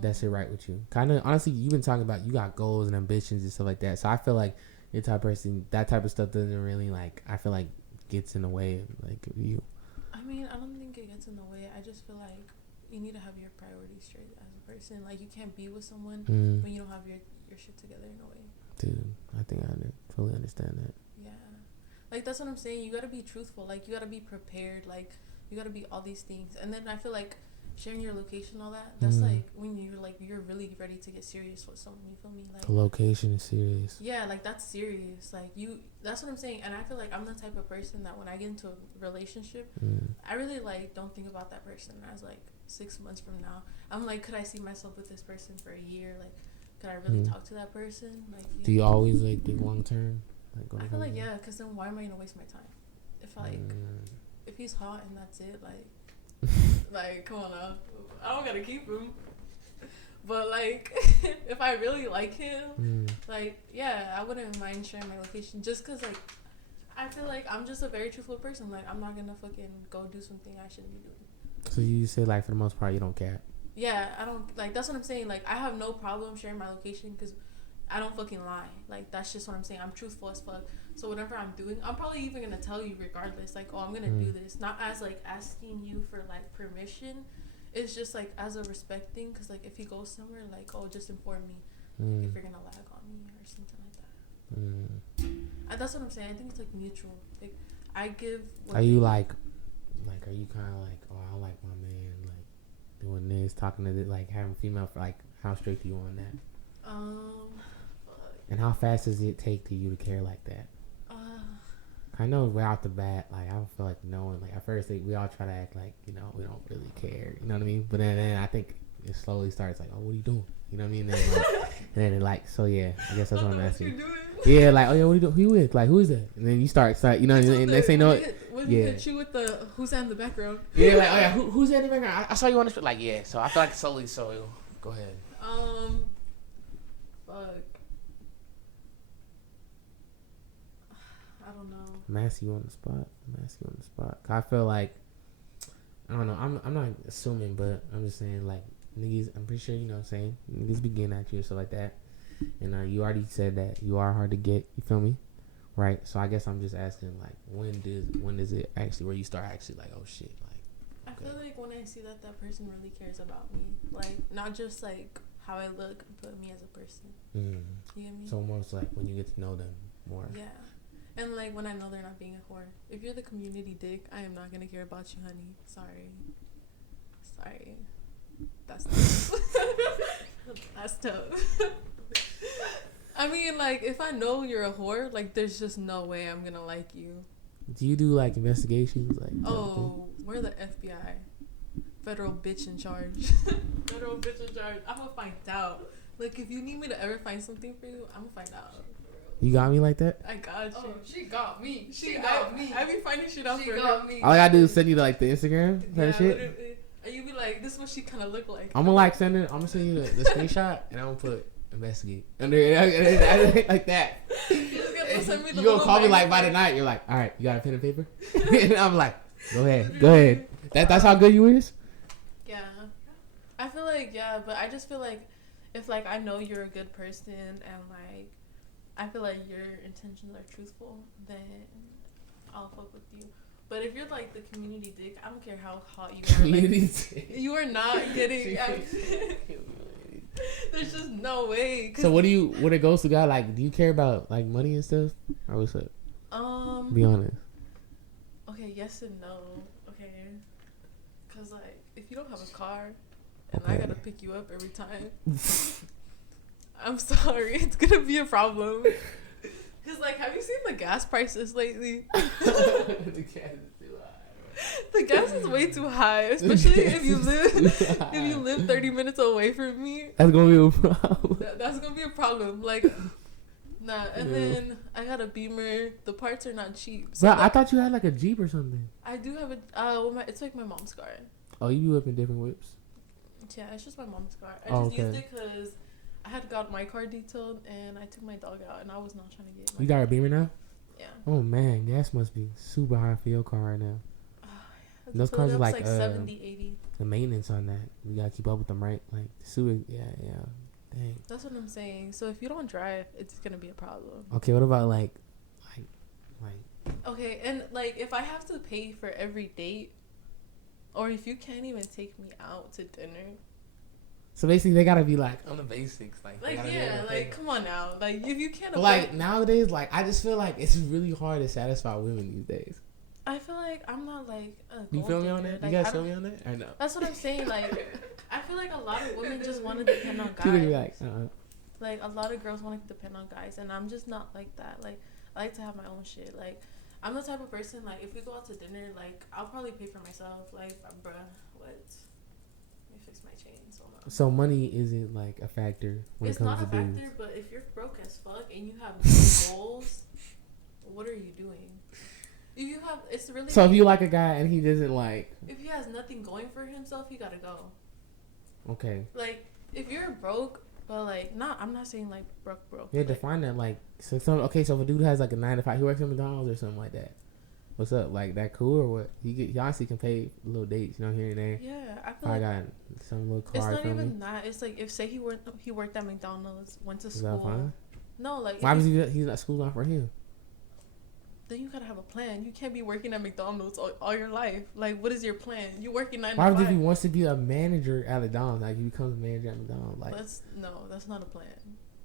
that's it right with you? Kind of honestly, you've been talking about you got goals and ambitions and stuff like that. So I feel like you're the type of person that type of stuff doesn't really like. I feel like gets in the way of like you. I mean, I don't think it gets in the way. I just feel like you need to have your priorities straight as a person. Like you can't be with someone when you don't have your shit together in a way. Dude, I think I fully understand that. Yeah, like that's what I'm saying. You gotta be truthful. Like you gotta be prepared. Like you gotta be all these things. And then I feel like sharing your location, all that. That's like when you're really ready to get serious with someone. You feel me? Like The location is serious. Yeah, like that's serious. Like that's what I'm saying. And I feel like I'm the type of person that when I get into a relationship, I really like don't think about that person as like 6 months from now. I'm like, could I see myself with this person for a year? Like, could I really talk to that person? Like, do you always like think long term? I feel like yeah, because then why am I gonna waste my time? If if he's hot and that's it, like. Like, come on now. I don't gotta keep him. But, like, if I really like him, like, yeah, I wouldn't mind sharing my location. Just because, like, I feel like I'm just a very truthful person. Like, I'm not gonna fucking go do something I shouldn't be doing. So you say, like, for the most part, you don't care? Yeah, I don't, like, that's what I'm saying. Like, I have no problem sharing my location because I don't fucking lie. Like, that's just what I'm saying. I'm truthful as fuck. So whatever I'm doing, I'm probably even gonna tell you regardless. Like, oh, I'm gonna do this, not as like asking you for like permission. It's just like as a respect thing, cause like if he goes somewhere, like, oh, just inform me if you're gonna lag on me or something like that. That's what I'm saying. I think it's like mutual. Like I give. Are you like, are you kind of like, oh, I don't like my man like doing this, talking to this, like having female, like how strict are you on that? And how fast does it take to you to care like that? I know right off the bat, like I don't feel like knowing. Like at first, we all try to act like we don't really care. You know what I mean? But then I think it slowly starts like, oh, what are you doing? You know what I mean? And then like, so yeah, I guess that's what I'm asking. Yeah, like, oh yeah, what are you doing? Who you with? Like, who is that? And then you start, you know, and next thing you know, hit you with the who's that in the background? Yeah, like, oh yeah, who's that in the background? I saw you on the street. Like, yeah. So I feel like slowly. So go ahead. Fuck. I don't know. Mask you on the spot. I feel like, I don't know. I'm not assuming, but I'm just saying like niggas. I'm pretty sure you know what I'm saying. Niggas be getting at you and stuff like that. And you already said that you are hard to get. You feel me? Right. So I guess I'm just asking like when does it actually where you start actually like, oh shit, like. I feel like when I see that person really cares about me, like not just like how I look, but me as a person. You get me? So almost like when you get to know them more. Yeah. And, like, when I know they're not being a whore. If you're the community dick, I am not going to care about you, honey. Sorry. That's tough. That's tough. I mean, like, if I know you're a whore, like, there's just no way I'm going to like you. Do you do, like, investigations? Like, oh, we're the FBI. Federal bitch in charge. Federal bitch in charge. I'm going to find out. Like, if you need me to ever find something for you, I'm going to find out. You got me like that? I got you. Oh, she got me. I be finding shit out for her. Got me. All I gotta do is send you like the Instagram that shit. Literally. And you be like, this is what she kind of look like. I'm gonna send you the screenshot and I'm gonna put investigate under like that. You gonna call me like by the night. You're like, all right, you got a pen and paper? And I'm like, go ahead. That's how good you is. Yeah, I feel like but I just feel like if like I know you're a good person and like. I feel like your intentions are truthful, then I'll fuck with you. But if you're like the community dick, I don't care how hot you are. Community dick. You are not getting. There's just no way. So when it goes to God, like, do you care about like money and stuff, or what's up? Be honest. Okay, yes and no. Okay, cause like if you don't have a car, and I gotta pick you up every time. I'm sorry, it's gonna be a problem. Cause like, have you seen the gas prices lately? The gas is too high. The gas is way too high, especially if you live 30 minutes away from me. That's gonna be a problem. That's gonna be a problem. Like, nah. And then I got a Beamer. The parts are not cheap. So bro, I thought you had like a Jeep or something. I do have it's like my mom's car. Oh, you whip in different whips? Yeah, it's just my mom's car. I just used it because I had got my car detailed and I took my dog out and I was not trying to get. You got a Beamer now? Yeah. Oh man, gas must be super high for your car right now. Those cars are like 70, 80. The maintenance on that, you gotta keep up with them, right? Like super, yeah. Dang. That's what I'm saying. So if you don't drive, it's gonna be a problem. Okay, what about like. Okay, and like if I have to pay for every date, or if you can't even take me out to dinner. So basically, they gotta be like on the basics, like yeah, like come on now, like if you can't. But like nowadays, like I just feel like it's really hard to satisfy women these days. I feel like I'm not like a You feel me on digger. that? Like, You I guys feel don't- me on that? I know. That's what I'm saying. Like, I feel like a lot of women just want to depend on People be guys. like, Like, a lot of girls want to depend on guys, and I'm just not like that. Like, I like to have my own shit. Like, I'm the type of person, like, if we go out to dinner, like, I'll probably pay for myself. Like, bruh, what? Let me fix my chain. So money isn't like a factor when It's it comes not to a dudes. factor, but if you're broke as fuck and you have no goals, what are you doing? If you have, it's really. So if you like a guy and he doesn't like, if he has nothing going for himself, he gotta go. okay. Like, if you're broke, but like, I'm not saying like broke. Yeah, like, define that. Like, so if a dude has like a 9 to 5, he works at McDonald's or something like that. What's up? Like, that cool or what? He honestly can pay little dates, you know, here and there. Yeah, I feel I like got some little car. it's not from even me. that. It's like if say he worked at McDonald's, went to Is that school. fine? No, like Why was he's not school not for him? then you gotta have a plan. You can't be working at McDonald's all your life. Like, what is your plan? You working 9 Why to would 5. if he wants to be a manager at McDonald's? Like, he becomes a manager at McDonald's. Like, That's not a plan.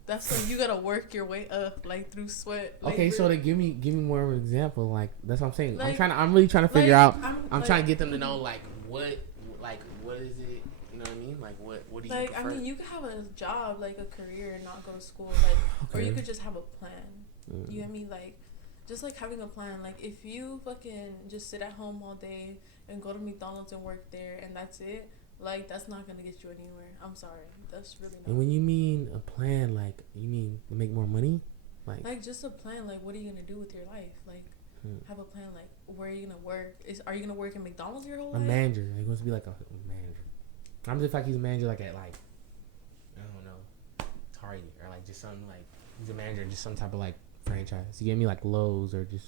That's when you gotta work your way up, like through sweat. okay, labor. so to give me more of an example. Like, that's what I'm saying. Like, I'm really trying to figure out. I'm like, trying to get them to know like what is it? You know what I mean? Like what do you like prefer? I mean, you could have a job, like a career, and not go to school, like, or you could just have a plan. You get me? Like, just like having a plan. Like, if you fucking just sit at home all day and go to McDonald's and work there, and that's it. Like, that's not gonna get you anywhere. I'm sorry, that's really not. And when you mean a plan, like you mean to make more money, like just a plan. Like, what are you gonna do with your life? Like, have a plan. Like, where are you gonna work? Are you gonna work at McDonald's your whole life? A manager. Like, he wants to be like a manager. I'm just like he's a manager, like at like I don't know, Target or like just something like he's a manager, just some type of like franchise. You get me like Lowe's or just.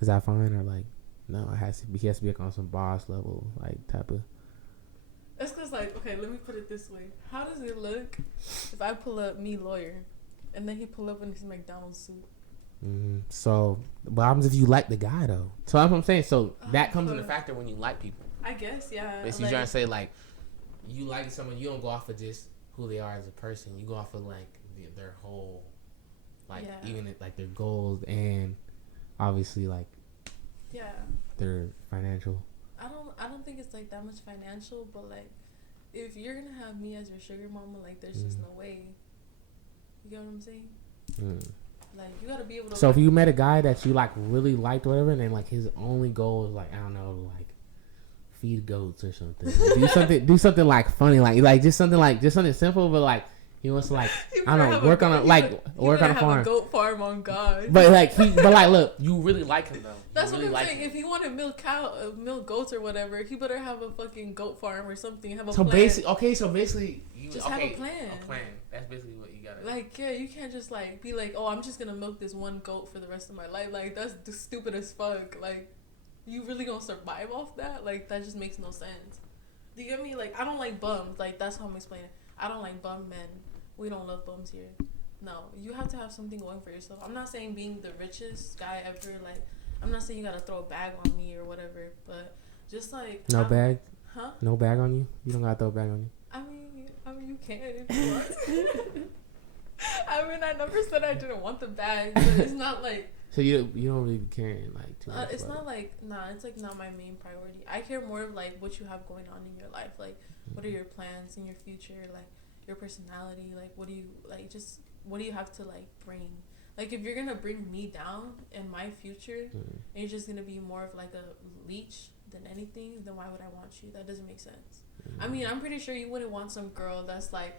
Is that fine or like no? He has to be like on some boss level like type of. It's cause like, okay, let me put it this way. How does it look if I pull up me lawyer, and then he pull up in his McDonald's suit? So, what happens if you like the guy though? So that's what I'm saying. So that comes into factor when you like people. I guess, yeah. Basically, trying to say like, you like someone, you don't go off of just who they are as a person. You go off of like their whole, like even like their goals and obviously like, their financial. I don't think it's like that much financial, but like, if you're gonna have me as your sugar mama, like, there's just no way. You get what I'm saying? Like, you gotta be able to. So if you met a guy that you like really liked, or whatever, and then like his only goal is like I don't know, like feed goats or something, do something like funny, like just something simple, but like he wants to like I don't know, work on a farm. A goat farm on God. But like look, you really like him though. That's really what I'm like saying. him. If he wanted milk goats or whatever, he better have a fucking goat farm or something. Have a So plan. basically, you just have a plan. A plan. That's basically what you gotta. Like, yeah, you can't just like be like, oh, I'm just gonna milk this one goat for the rest of my life. Like, that's stupid as fuck. Like, you really gonna survive off that? Like, that just makes no sense. Do you get me? Like, I don't like bums. Like, that's how I'm explaining. I don't like bum men. We don't love bums here. No, you have to have something going for yourself. I'm not saying being the richest guy ever. Like, I'm not saying you gotta throw a bag on me or whatever. But just like no bag. Huh? No bag on you. You don't gotta throw a bag on you. I mean, you can if you want. I mean, I never said I didn't want the bag, but it's not like. So you don't really be caring like too much. It's not like it's like not my main priority. I care more of like what you have going on in your life, like what are your plans in your future, like your personality, like what do you have to like bring. Like, if you're gonna bring me down in my future, and you're just gonna be more of like a leech than anything, then why would I want you? That doesn't make sense. I mean, I'm pretty sure you wouldn't want some girl that's like,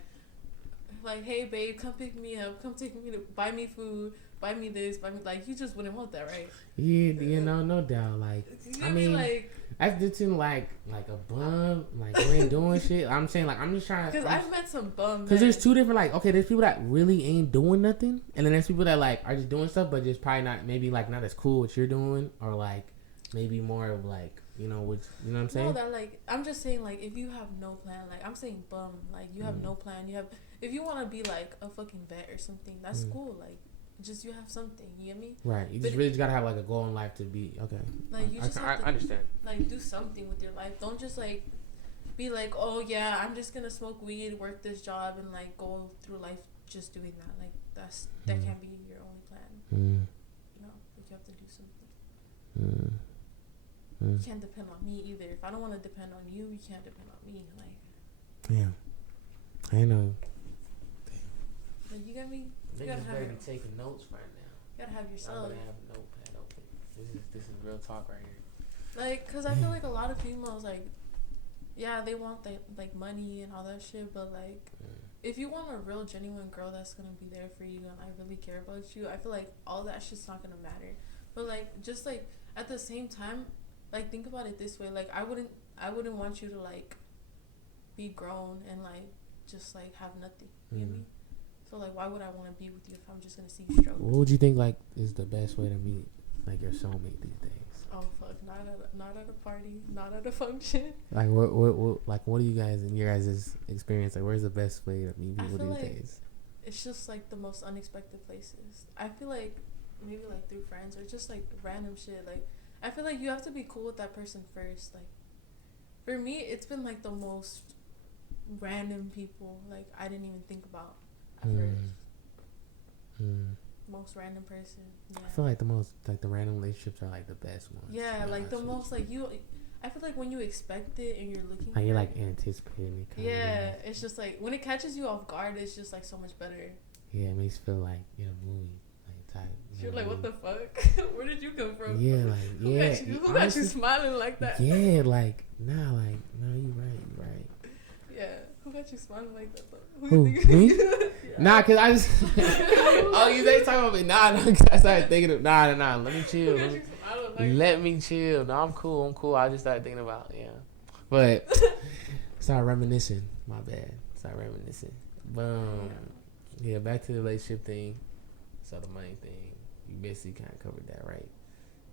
hey babe, come pick me up, come take me to buy me food, buy me this, buy me, like, you just wouldn't want that, right? Yeah, you know, no doubt. Like, I mean, like, that's just like a bum, like you ain't doing shit. I'm saying like I'm just trying. Because I've met some bums. Because there's two different like there's people that really ain't doing nothing, and then there's people that like are just doing stuff, but just probably not maybe like not as cool what you're doing, or like maybe more of like you know what I'm saying. No, that like I'm just saying like if you have no plan, like I'm saying bum, like you have no plan. You have if you want to be like a fucking vet or something, that's cool. Like just you have something. You get me? Right. You just really just gotta have like a goal in life to be okay. Like you just have to understand. Like do something with your life. Don't just like be like, oh yeah, I'm just gonna smoke weed, work this job, and like go through life just doing that. Like that can't be your only plan. You know, like you have to do something. You can't depend on me either. If I don't want to depend on you, you can't depend on me. Like, yeah, I know. Like, you got me. You gotta have baby taking notes right now. You gotta have yourself. I'm gonna have a notepad open. This is real talk right here. Like, cause I feel like a lot of females, like, yeah, they want like money and all that shit, but like, if you want a real genuine girl that's gonna be there for you and like really care about you, I feel like all that shit's not gonna matter. But like, just like at the same time, like, think about it this way: like, I wouldn't want you to like be grown and like just like have nothing. You know me? So like, why would I want to be with you if I'm just gonna see you struggle? What would you think like is the best way to meet like your soulmate these days? Oh fuck! Not at a party, not at a function. Like what do you guys in your guys' experience, like where's the best way to meet people these days? It's just like the most unexpected places. I feel like maybe like through friends or just like random shit. Like, I feel like you have to be cool with that person first. Like, for me, it's been like the most random people like I didn't even think about at first. Most random person. Yeah. I feel like the random relationships are like the best ones. Yeah, like the most like you. I feel like when you expect it and you're looking. Like you're like anticipating it. Yeah, it's just like when it catches you off guard, it's just like so much better. Yeah, it makes you feel like in a movie, like type. You're like, what the fuck? Where did you come from? Yeah, like Who got you smiling like that? Yeah, like no, you right. Yeah, who got you smiling like that though? Who me? Yeah. Nah, cause I just oh, you they talking about me? Nah, I started thinking of nah. Let me chill. Let me chill. No, I'm cool. I just started thinking about but start reminiscing. My bad. Start reminiscing. Boom. Yeah, back to the relationship thing. So the money thing, you basically kind of covered that, right?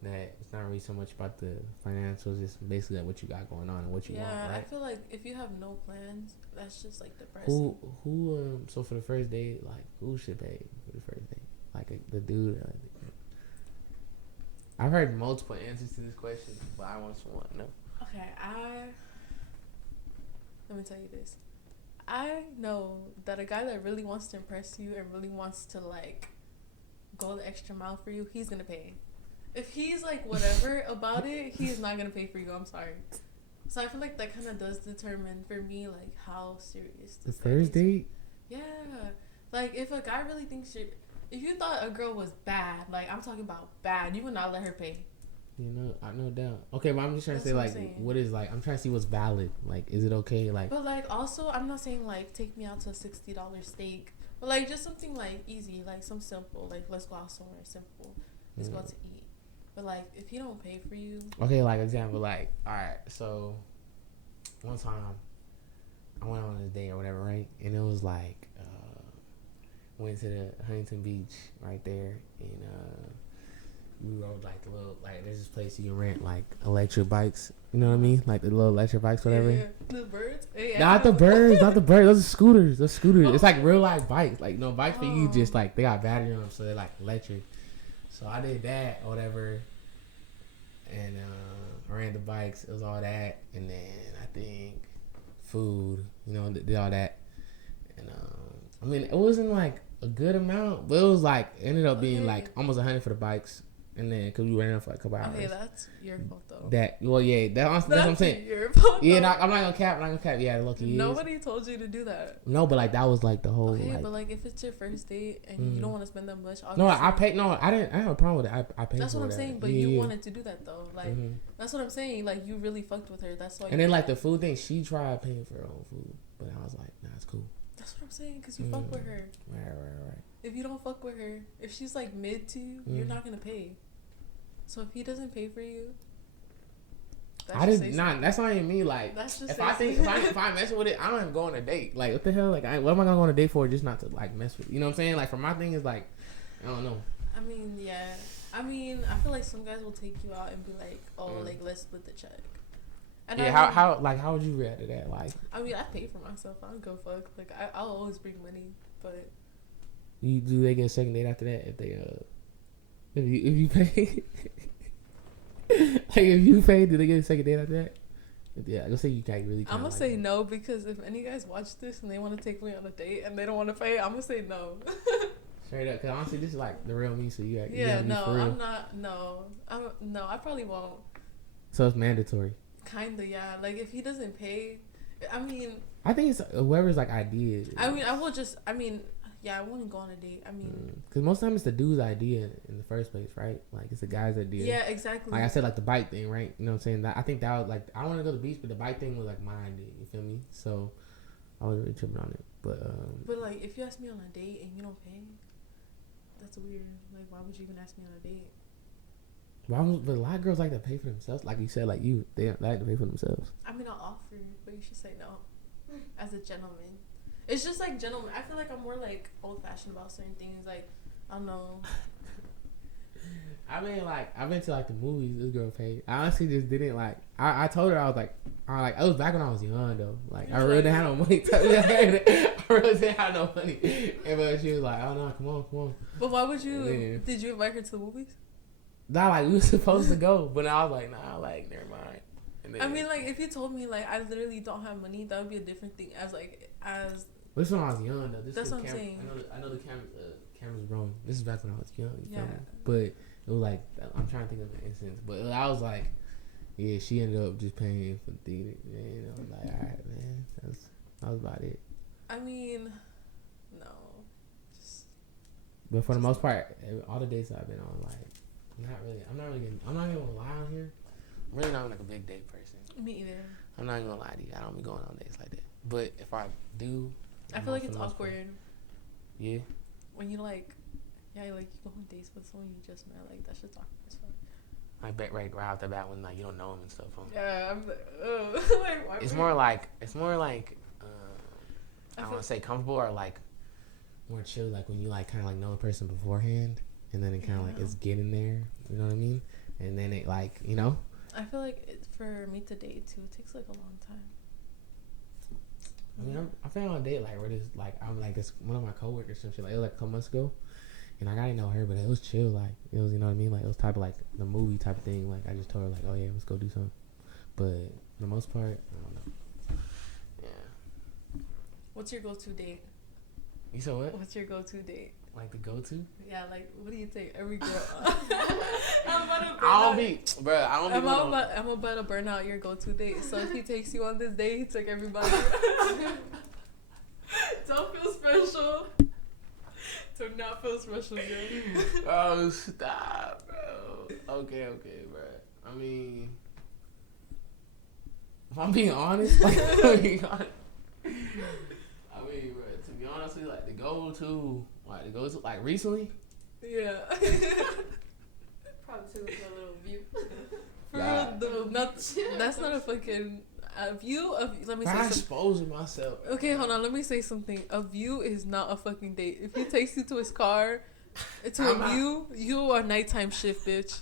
That it's not really so much about the financials, it's basically like what you got going on and what you want, right? I feel like if you have no plans, that's just like depressing. Who so for the first date, like who should pay for the first date? Like the dude. I've heard multiple answers to this question, but I want to know. Okay, let me tell you this. I know that a guy that really wants to impress you and really wants to like go the extra mile for you, he's gonna pay. If he's like whatever about it, he is not gonna pay for you. I'm sorry. So I feel like that kind of does determine for me like how serious the first date. Yeah, like if a guy really thinks if you thought a girl was bad, like I'm talking about bad, you would not let her pay. I no doubt. Okay, but I'm just trying to say like what is like I'm trying to see what's valid. Like, is it okay? Like, but like also I'm not saying like take me out to a $60 steak, but like just something like easy, like some simple, like let's go out somewhere simple, let's go out to eat. But like if he don't pay for you, okay, like example, like all right, so one time I went on this date or whatever, right, and it was like went to the Huntington Beach right there, and we rode like the little like there's this place you can rent like electric bikes, you know what I mean, like the little electric bikes, whatever. Yeah. The birds, not the birds. Those are scooters. Oh. It's like real life bikes, like no bikes, but you just like they got battery on them, so they're like electric. So I did that or whatever, and I ran the bikes. It was all that, and then I think food, did all that, and I mean it wasn't like a good amount, but it was like ended up being like almost $100 for the bikes, and then because we ran it for like a couple hours. Okay, that's your fault though. That's what I'm saying. Your fault. Yeah, I'm not gonna cap. Yeah, lucky. Nobody told you to do that. No, but like that was like the whole. Okay, but like if it's your first date and you don't want to spend that much, obviously. No, I paid. No, I didn't. I have a problem with it. I paid. That's what I'm saying. But you wanted to do that though. Like that's what I'm saying. Like you really fucked with her. That's why. And then like the food thing, she tried paying for her own food, but I was like, nah, it's cool. That's what I'm saying. Because you fuck with her. Right. If you don't fuck with her, if she's like mid to you, you're not gonna pay. So if he doesn't pay for you, that's not even me. Like if I mess with it, I don't even go on a date. Like what the hell? Like what am I gonna go on a date for? Just not to like mess with. You know what I'm saying? Like for my thing is like, I don't know. I mean, yeah. I mean, I feel like some guys will take you out and be like, oh, like let's split the check. And yeah, how would you react to that? Like, I mean, I pay for myself. I don't go fuck. Like I'll always bring money, but. Do they get a second date after that if they if you pay? Like if you pay, do they get a second date after that? Yeah, let's say you can't really. I'm gonna say no because if any guys watch this and they want to take me on a date and they don't want to pay, I'm gonna say no. Straight up, cause honestly, this is like the real me. So you gotta Yeah, be no, for real. I'm not. No, I probably won't. So it's mandatory. Kinda, yeah. Like if he doesn't pay, I mean. I think it's whoever's like idea. I mean, I will just. I mean, yeah, I wouldn't go on a date. I mean, because most times it's the dude's idea in the first place, right? Like it's the guy's idea. yeah, exactly. Like I said, like the bike thing, right? You know what I'm saying? That I think that was like I want to go to the beach, but the bike thing was like my idea. You feel me? So I was really tripping on it, But like, if you ask me on a date and you don't pay, that's weird. Like, why would you even ask me on a date? But a lot of girls like to pay for themselves. Like you said, like they like to pay for themselves. I mean, I'll offer, but you should say no. As a gentleman. It's just like gentlemen. I feel like I'm more like old fashioned about certain things. Like, I don't know. I mean, like I've been to like the movies. This girl paid. I honestly just didn't like. I told her I was like, it was back when I was young though. Like I really didn't have no money. I really didn't have no money. And but she was like, oh no, come on. But why would you? Did you invite her to the movies? Nah, like we were supposed to go, but I was like, nah, like never mind. And then, I mean, like if you told me like I literally don't have money, that would be a different thing. This is when I was young though. That's what I'm saying. I know the camera's wrong. This is back when I was young. You Yeah. feel me? But it was like I'm trying to think of an instance, but I was like, yeah, she ended up just paying for the theater. And I was like, all right, man, that was about it. I mean, no. But for the most part, all the dates I've been on, like, I'm not even gonna lie on here. I'm really not like a big date person. Me either. I'm not even gonna lie to you. I don't be going on dates like that. But if I do, I feel like it's awkward. Yeah. When you like, yeah, like you go on dates with someone you just met, like that shit's awkward as fuck. Like right off the bat when like you don't know him and stuff. Huh? Yeah, I'm like, ugh. Like, why it's more like I don't want to say comfortable or like more chill. Like when you like kind of like know the person beforehand, and then it kind of like it's getting there. You know what I mean? And then it like I feel like for me to date too, it takes like a long time. I mean, I found on a date like where this like I'm like this one of my coworkers some shit like it was like a couple months ago, and like I didn't know her, but it was chill. Like it was, you know what I mean? Like it was type of like the movie type of thing. Like I just told her like, oh yeah, let's go do something. But for the most part, I don't know. Yeah. What's your go-to date? You said what? What's your go-to date? Like the go-to? Yeah, like what do you take every girl? I'm about to burn out your go-to date. So if he takes you on this date, he took everybody. Don't feel special. Do not feel special, girl. Oh, stop, bro. Okay, bro. I mean, if I'm being honest, bro, to be honest with you, like the go-to, like recently. Yeah. Probably took a little view. For real, that's not a fucking view of. Let me say I'm something. exposing myself. Okay, hold on. Let me say something. A view is not a fucking date. If he takes you to his car, you are nighttime shift, bitch.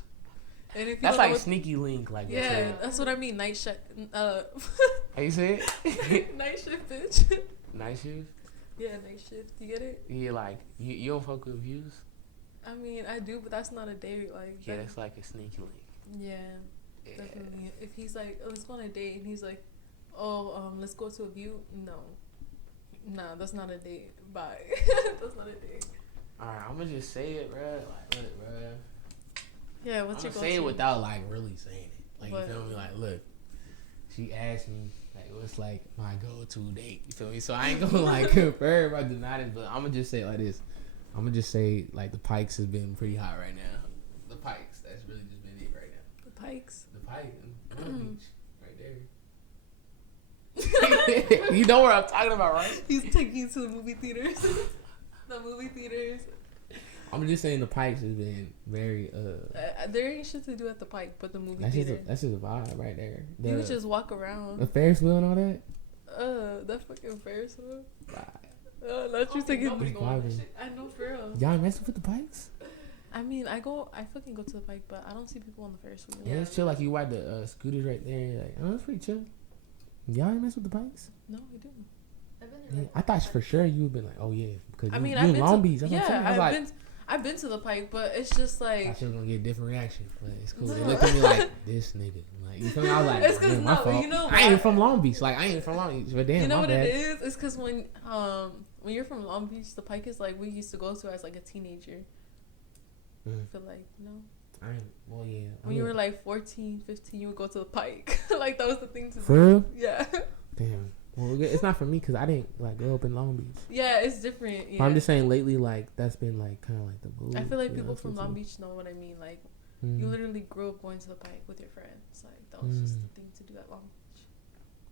And if you that's like sneaky link, like yeah, that's what I mean. Night shift. How you say it? Night shift, bitch. Night shift. Yeah, night shift. You get it? Yeah, like you don't fuck with views. I mean, I do, but that's not a date. Like yeah, that's like a sneaky link. Yeah, definitely. If he's like, oh, let's go on a date, and he's like, oh, let's go to a view. No, that's not a date. Bye. That's not a date. All right, I'm gonna just say it, bro. Like, look, bro. Yeah, what's your go-to? Say it without like really saying it. Like what? You feel me? Like, look, she asked me like what's like my go-to date. You feel me? So I ain't gonna like confirm or deny it, but I'm gonna just say it like this. I'm gonna just say like the Pikes has been pretty hot right now. The Pikes, that's really just been it right now. The Pikes. The Pike, beach, right there. You know what I'm talking about, right? He's taking you to the movie theaters. The movie theaters. I'm just saying the Pikes has been very there ain't shit to do at the Pike, but the movie theater. That's just a vibe right there. You would just walk around. The Ferris wheel and all that. That fucking Ferris wheel. Vibe. Let you take it. I know for real. Y'all messing with the Pikes? I mean, I fucking go to the Pike, but I don't see people on the Ferris wheel. Yeah, it's chill. Like you ride the scooters right there. Like, oh, that's pretty chill. Y'all ain't mess with the Pikes? No, we do. I've been there. Yeah, I thought for sure you would been like, oh yeah, because I mean, you in Long Beach. I've been to the Pike, but it's just like I thought she was gonna get a different reaction, but it's cool. They looked at me like this nigga. Like you feel me? I was like, it's because my fault. You know I ain't from Long Beach. Like I ain't from Long Beach, but damn, you know my what bad. it is? It's because when when you're from Long Beach, the Pike is like we used to go to as like a teenager. I feel like, Well, yeah. When you were like 14, 15, you would go to the Pike. Like, that was the thing to do. For real? Yeah. Damn. Well, it's not for me because I didn't like grow up in Long Beach. Yeah, it's different. Yeah. I'm just saying lately, like that's been like kind of like the move. I feel like people from Long Beach know what I mean. Like, you literally grew up going to the Pike with your friends. Like, that was just the thing to do at Long Beach.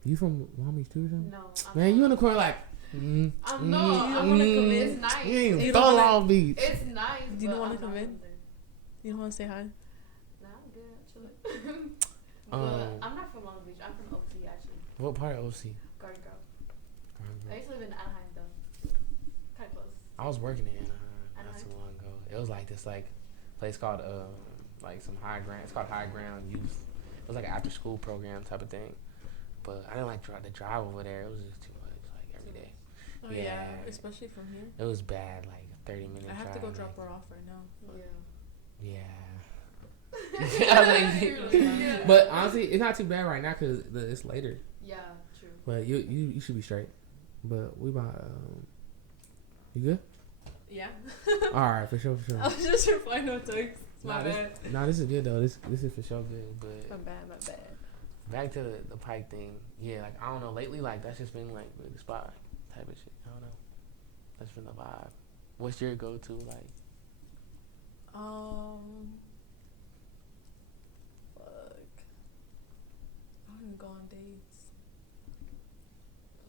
You from Long Beach too or something? No. Man, you in the corner like. I'm gonna come in. It's nice. You ain't from Long Beach. It's nice. Do you don't want to come in? You don't want to say hi? Nah, I'm good. Chilling. I'm not from Long Beach. I'm from OC actually. What part of OC? Garden Grove. I used to live in Anaheim though. Kind of close. I was working in Anaheim not too long ago. It was like this place called like some high ground. It's called High Ground Youth. It was like an after school program type of thing. But I didn't like the drive over there. It was just too much, like every day. Oh yeah, especially from here. It was bad, like 30-minute drive. I have to go drop her off right now. Yeah. But honestly, it's not too bad right now because it's later. Yeah, true. But you should be straight. But we about you good? Yeah. All right, for sure. I was just replying to text. My bad. This is good though. This is for sure good. But my bad. Back to the Pike thing. Yeah, like I don't know. Lately, like that's just been like the spot type of shit. I don't know. That's been the vibe. What's your go-to like? Fuck. I don't even go on dates.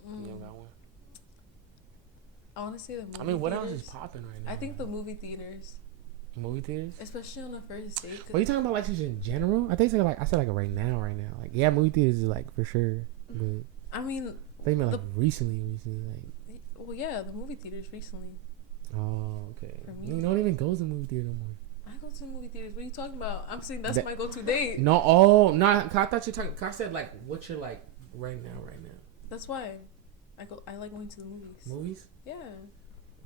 You don't got one? I want to say the movie. I mean, what theaters. else is popping right now? I think the movie theaters. Movie theaters? Especially on the first date. What are you talking about, like just in general? I think so. Like I said, like right now. Like yeah, movie theaters is like for sure. But I mean, they mean like recently, like. Well, yeah, the movie theaters recently. Oh, okay. For me. You don't even go to the movie theater no more. I go to the movie theaters. What are you talking about? I'm saying that's my go-to date. No, I thought you talking. I said like what you're like right now. That's why I like going to the movies. Movies? Yeah.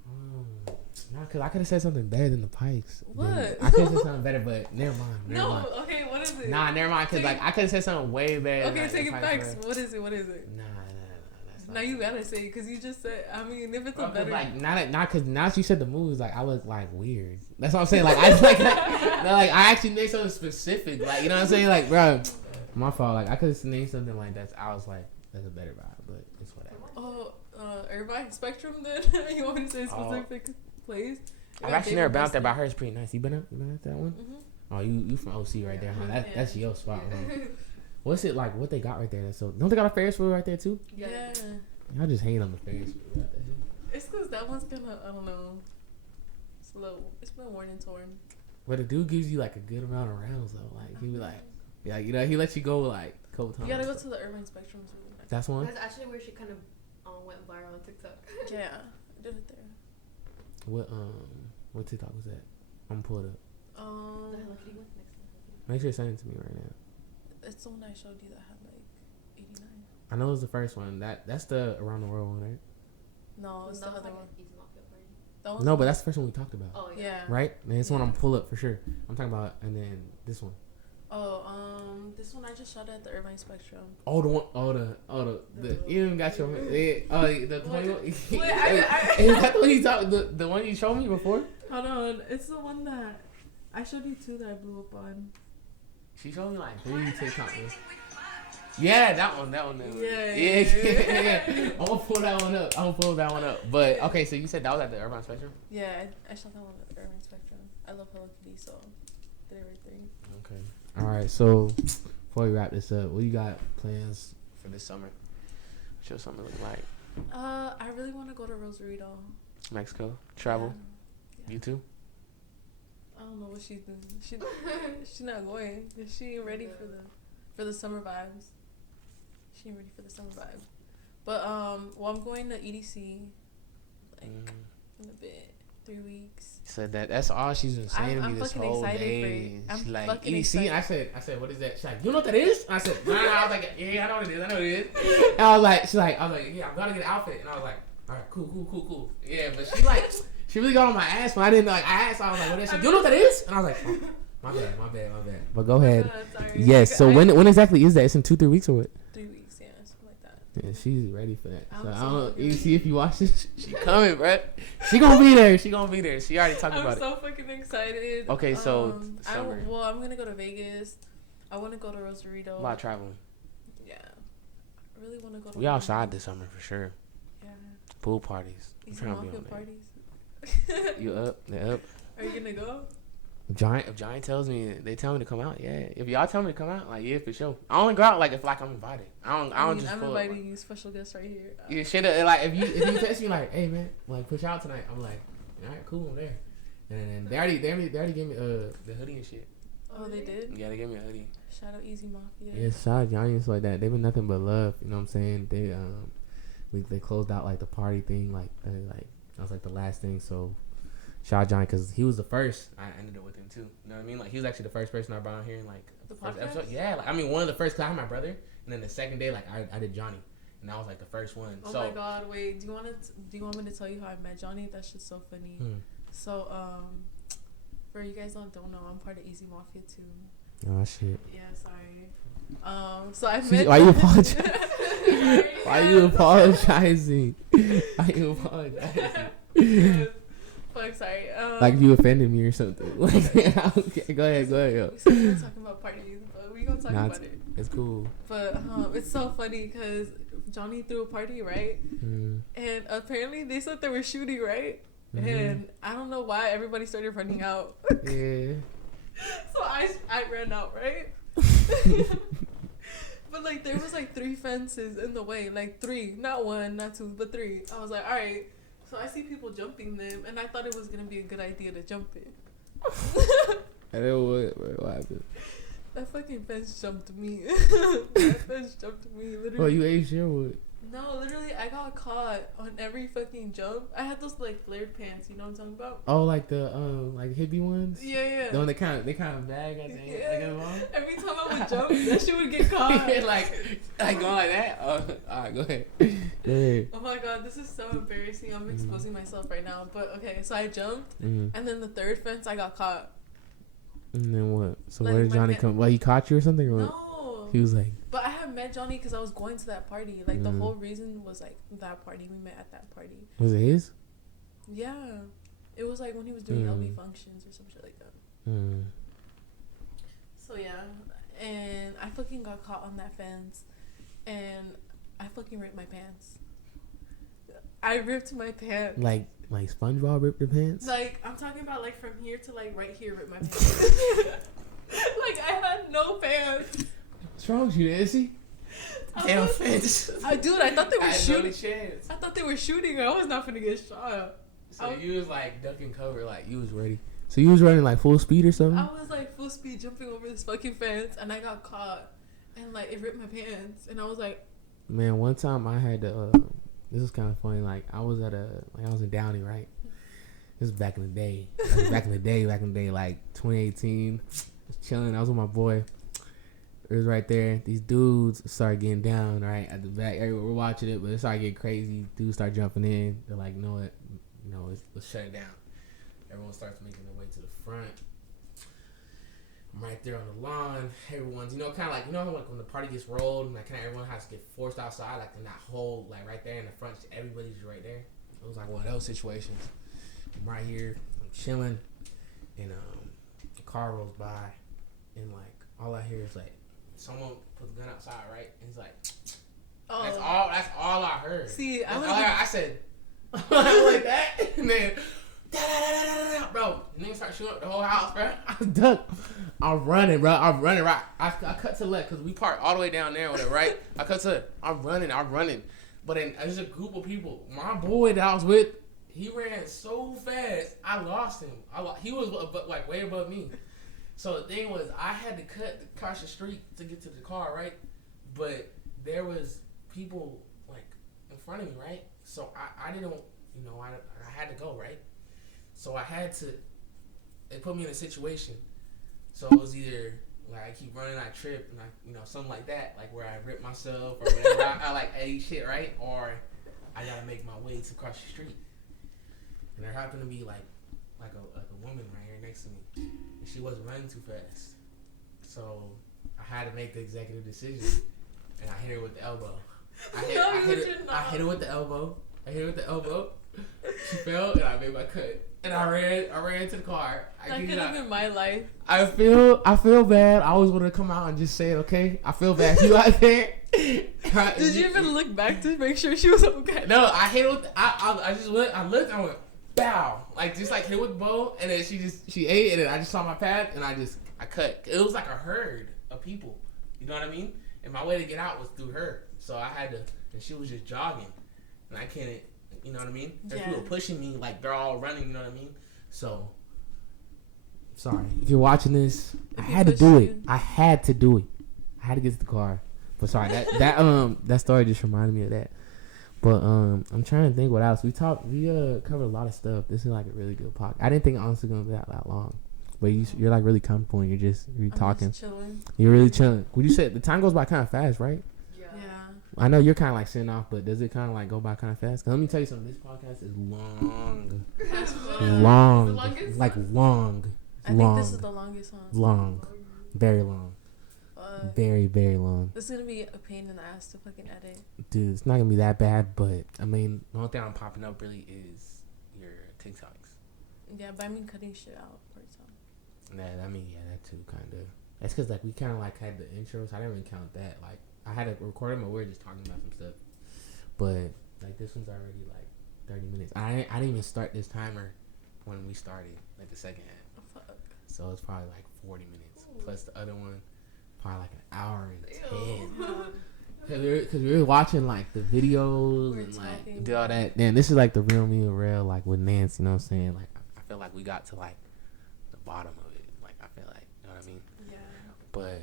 Oh, nah, cause I could have said something better than the Pikes. What? I could have said something better, but never mind. Okay, what is it? Nah, never mind. Cause like I could have said something way better. Okay, like, take it back. were. What is it? Nah. Now you gotta say it, cause you just said. I mean, if it's a better. Like not cause now you said the movies, like I look like weird. That's what I'm saying. Like I just like I actually made something specific. Like you know what I'm saying? Like bro, my fault. Like I could have named something like that. I was like that's a better vibe, but it's whatever. Oh, everybody spectrum. Then you want me to say specific place? I've actually never been out there, but I heard it's pretty nice. You been out that one? Mm-hmm. Oh, you from OC right there, huh? That's your spot, huh? What's it like? What they got right there? So don't they got a Ferris wheel right there too? Yeah. Y'all just hate on the Ferris wheel. It's cause that one's kinda, I don't know. It's been worn and torn. But the dude gives you like a good amount of rounds though. Like he be like, yeah, you know, he lets you go like a couple times. You gotta go to the Irvine Spectrum. That's one. That's actually where she kind of went viral on TikTok. Yeah, I did it there. What TikTok was that? I'm gonna pull it up. Make sure you send it to me right now. It's the one I showed you that had like 89. I know it was the first one. That's the around the world one, right? No, it's the other one. No, but that's the first one we talked about. Oh yeah. Right? And this one I'm pull up for sure. I'm talking about, and then this one. Oh, this one I just shot at the Irvine Spectrum. Oh, the one, you even got your, the 21. Is Wait, that the one you talked, the one you showed me before? Hold on, it's the one that I showed you two that I blew up on. She showed me like 3 TikToks. Yeah, that one. Yeah. I'm gonna pull that one up. But okay, so you said that was at the Urban Spectrum? Yeah, I shot that one at the Urban Spectrum. I love Hello Kitty, so did everything. Okay. All right. So before we wrap this up, what you got plans for this summer? Show something look like. I really want to go to Rosarito, Mexico. Travel. Yeah. You too. I don't know what she's doing. She's not going. She ain't ready for the summer vibes. She ain't ready for the summer vibes. But I'm going to EDC in a bit, 3 weeks. Said that's all she's been saying to me this whole day. She's like EDC. I said, what is that? She's like, you know what that is? I said, nah. I was like, yeah, I know what it is. And I was like, yeah, I'm gonna get an outfit. And I was like, all right, cool. Yeah, but she really got on my ass when I didn't like. I asked, I was like, what is it? You know what that is? And I was like, oh, my bad. But go ahead. Sorry. Yes. So when exactly is that? It's in 2-3 weeks or what? 3 weeks, yeah, something like that. Yeah, she's ready for that. I'm So I so don't know. fucking You ready. see if you watch this, she coming, bro. She gonna be there. She gonna be there. She already talking I'm about so fucking excited. Okay, so summer. I'm gonna go to Vegas. I want to go to Rosarito. A lot of traveling. Yeah, I really want to go. We outside this summer for sure. Yeah. Pool parties. I'm Easy trying to be Mafia on parties. You up? They up. Are you gonna go? If Giant tells me, they tell me to come out. Yeah. If y'all tell me to come out, like yeah, for sure. I only go out like if like I'm invited. I don't just. I'm inviting you, special guest right here. Yeah, shit. Like if you text me like, hey man, like push out tonight. I'm like, all right, cool, I'm there. And they already gave me the hoodie and shit. Oh, they did? Yeah, they gave me a hoodie. Shout out Easy Mafia. Yeah, shout out Giants like that. They've been nothing but love. You know what I'm saying? They closed out like the party thing, like that was like the last thing. So shout out Johnny because he was the first. I ended up with him too. You know what I mean? Like he was actually the first person I brought on here in like the first podcast? episode. Yeah, like I mean one of the first. Cause I had my brother, and then the second day like I did Johnny, and I was like the first one. Oh my god! Wait, do you want me to tell you how I met Johnny? That shit's so funny. So for you guys that don't know, I'm part of Easy Mafia too. Oh shit. Yeah, sorry. So I met. Why you apologizing? Why you apologizing? Why you apologizing? Fuck, sorry. Like you offended me or something. Okay, go ahead, yo. We still talking about parties, but we gonna talk about it. It's cool. But it's so funny because Johnny threw a party, right? And apparently they said they were shooting, right? And I don't know why everybody started running out. Yeah. So I ran out, right? But like there was like 3 fences in the way, like 3, not 1, not 2, but 3. I was like, all right. So I see people jumping them, and I thought it was gonna be a good idea to jump it. And then what happened? That fucking fence jumped me. That fence jumped me, literally. Oh, you ate Sherwood. No, literally, I got caught on every fucking jump. I had those like flared pants, you know what I'm talking about? Oh, like the like hippie ones. Yeah. The one they kind of bag at the end. Yeah. Every time I would jump, that shit would get caught. Yeah, like going like that. Oh, all right, go ahead. Go ahead. Oh my god, this is so embarrassing. I'm exposing myself right now. But okay, so I jumped, and then the 3rd fence, I got caught. And then what? So Like, where did Johnny come? Well, he caught you or something, or what? No. He was like. But I had met Johnny because I was going to that party. Like the whole reason was like that party. We met at that party. Was it his? Yeah, it was like when he was doing LB functions or some shit like that. So yeah, and I fucking got caught on that fence, and I fucking ripped my pants. I ripped my pants. Like SpongeBob ripped your pants? Like I'm talking about like from here to like right here, ripped my pants. Like I had no pants. What's wrong with you, Nancy? Damn fence. Dude, I thought they were shooting. Chance. I thought they were shooting. I was not finna get shot. So you was like ducking cover, like you was ready. So you was running like full speed or something? I was like full speed jumping over this fucking fence, and I got caught, and like it ripped my pants, and I was like, man, one time I had to. This was kind of funny. Like I was I was in Downey, right? This was back in the day. Back in the day, like 2018. I was chilling. I was with my boy. It was right there. These dudes started getting down, right, at the back. Everywhere we're watching it, but it started getting crazy. Dudes start jumping in. They're like, you know what? Let's shut it down. Everyone starts making their way to the front. I'm right there on the lawn. Everyone's, kind of like, like when the party gets rolled, and like kind of everyone has to get forced outside, like in that hole, like right there in the front, everybody's right there. It was like one of those situations. I'm right here, I'm chilling, and the car rolls by, and like all I hear is like someone put the gun outside, right? And he's like, oh, that's all I heard. See, I said, like that, and then. Bro, niggas start shooting up the whole house, bro. I duck. I'm running, bro. Right. I cut to the left because we parked all the way down there with it, right? I'm running. But then there's a group of people. My boy that I was with, he ran so fast, I lost him. He was like way above me. So the thing was, I had to cut across the street to get to the car, right? But there was people like in front of me, right? So I didn't, I had to go, right? So they put me in a situation. So it was either like I keep running, I trip, and something like that, like where I rip myself or whatever. I like ate shit, right? Or I gotta make my way to cross the street. And there happened to be like a woman right here next to me, and she wasn't running too fast. So I had to make the executive decision, and I hit her with the elbow. I hit her with the elbow. She fell, and I made my cut. And I ran to the car. That could have been my life. I feel bad. I always wanted to come out and just say it, okay? I feel bad. You out there? Did you even look back to make sure she was okay? No, I hit her with I just went, I looked, I went, bow. Like, just like hit her with the bow, and then she ate, and then I just saw my pad, and I cut. It was like a herd of people. You know what I mean? And my way to get out was through her. So I had to, and she was just jogging. And I can't, you know what I mean? And people were pushing me, like they're all running, you know what I mean? So, sorry. If you're watching this, I had to do it. I had to do it. I had to get to the car. But sorry, that story just reminded me of that. But I'm trying to think what else. We covered a lot of stuff. This is like a really good podcast. I didn't think honestly gonna be that long. But you're like really comfortable and you're talking. Just chilling. You're really chilling. Would you say the time goes by kind of fast, right? Yeah. I know you're kind of like sitting off, but does it kind of like go by kind of fast? 'Cause let me tell you something. This podcast is long. Long. Like long. I think this is the longest one. Long. Very long. Very, very long. This is going to be a pain in the ass to fucking edit. Dude, it's not going to be that bad, but I mean, the only thing I'm popping up really is your TikToks. Yeah, but I mean cutting shit out for some. That too, kind of. That's because, like, we kind of, like, had the intro, so I didn't really count that. Like, I had to record them, but we were just talking about some stuff. But, like, this one's already, like, 30 minutes. I didn't even start this timer when we started, like, the second half. Oh, fuck. So it's probably, like, 40 minutes. Ooh. Plus the other one, probably, like, an hour and 10. Because we were watching, like, the videos and, like, do all that. Man, this is, like, the real me and real, like, with Nance, you know what I'm saying? Like, I feel like we got to, like, the bottom of it. Like, I feel like, you know what I mean? Yeah. But,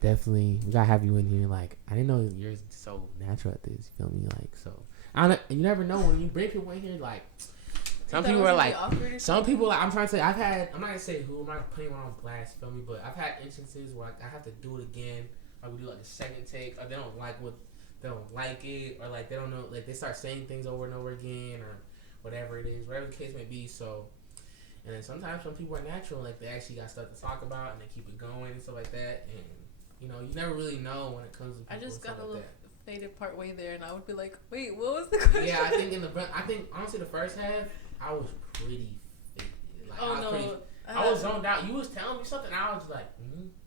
definitely, we gotta have you in here. Like, I didn't know you're so natural at this. You feel me? Like, so you never know when you bring people in here. Like, some people are like, some people. Like, I'm trying to say, I'm not gonna say who. I'm not putting anyone on blast. Feel me? But I've had instances where, like, I have to do it again. Like, we do like a second take, or they don't like it, or like they don't know. Like, they start saying things over and over again, or whatever it is, whatever the case may be. So. And then sometimes some people are natural, like they actually got stuff to talk about and they keep it going and stuff like that. And you know, you never really know when it comes to people. I just got a little faded part way there, and I would be like, "Wait, what was the question?" Yeah, I think honestly the first half I was pretty faded. Like, I was zoned out. You was telling me something, and I was like,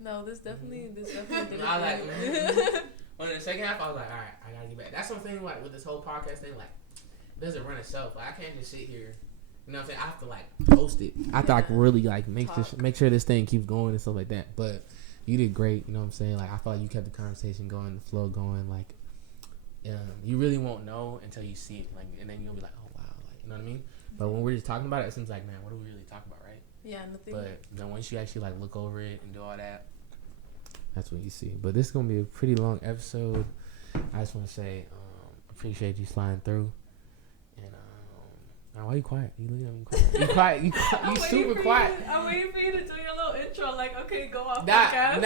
"No, this definitely didn't." I was like, But in the second half, I was like, "All right, I gotta get back." That's something like with this whole podcast thing, like, it doesn't run itself. Like, I can't just sit here. You know what I'm saying? I have to, like, post it. I have to, like, really, like, make sure this thing keeps going and stuff like that. But you did great. You know what I'm saying? Like, I felt like you kept the conversation going, the flow going. Like, you really won't know until you see it. Like, and then you'll be like, oh, wow. Like, you know what I mean? But when we're just talking about it, it seems like, man, what do we really talk about, right? Yeah, nothing. But then once you actually, like, look over it and do all that, that's what you see. But this is going to be a pretty long episode. I just want to say, appreciate you sliding through. Now, why are you quiet? You look at me quiet. You super quiet. I'm waiting for you to do your little intro. Like, okay, go off. No cap.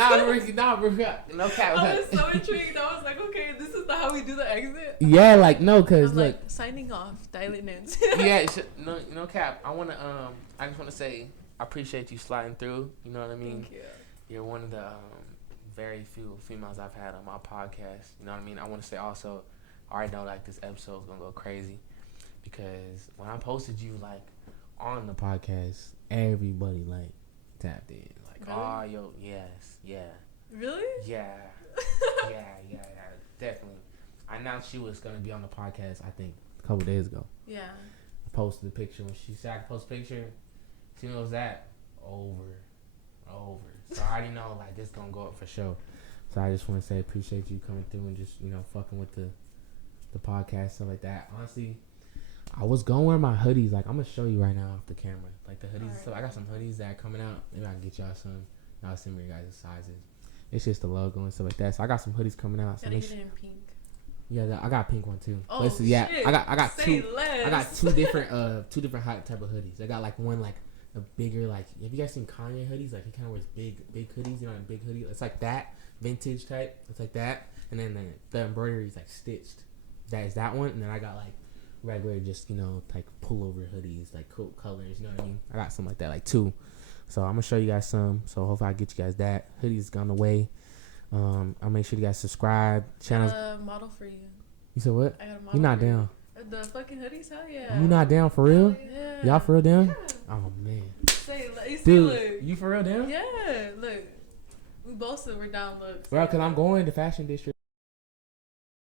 I was so intrigued. I was like, okay, this is how we do the exit. Yeah, like, no, cause look, like, signing off, dial-in Nance. Yeah, no cap. I just wanna say, I appreciate you sliding through. You know what I mean? Thank you. You're one of the very few females I've had on my podcast. You know what I mean? I want to say also, I already know, like, this episode's gonna go crazy. Because when I posted you, like, on the podcast, everybody, like, tapped in. Like, really? Oh, yo, yes, yeah. Really? Yeah. yeah, definitely. I announced she was going to be on the podcast, I think, a couple days ago. Yeah. I posted the picture. When she said I could post a picture, she knows that. Over. So I already know, like, this going to go up for sure. So I just want to say appreciate you coming through and just, you know, fucking with the podcast, stuff like that. Honestly, I was going to wear my hoodies. Like, I'm going to show you right now off the camera. Like, the hoodies and stuff. I got some hoodies that are coming out. Maybe I can get y'all some. Y'all send me your guys' sizes. It's just the logo and stuff like that. So I got some hoodies coming out. Gotta get it in pink. Yeah, I got a pink one too. Oh, listen, yeah, shit. I got Say two. less. I got two different hot type of hoodies. I got like one like a bigger like. Have you guys seen Kanye hoodies? Like he kind of wears big hoodies. You know, a big hoodie. It's like that vintage type. It's like that. And then the embroidery is like stitched. That is that one. And then I got like regular, just, you know, like pullover hoodies, like cool colors. You know what I mean? I got something like that, like two. So I'm gonna show you guys some. So hopefully I get you guys that. Hoodies gone away. I'll make sure you guys subscribe. Channels. I got a model for you. You said what? I got a model. You not for you. down? The fucking hoodies, hell yeah. You not down for real? Yeah. Y'all for real down? Yeah. Oh man. Say, you see, Dude, look. you for real down? Yeah, look. We both said we're down, look. Bro, cause I'm going to Fashion District.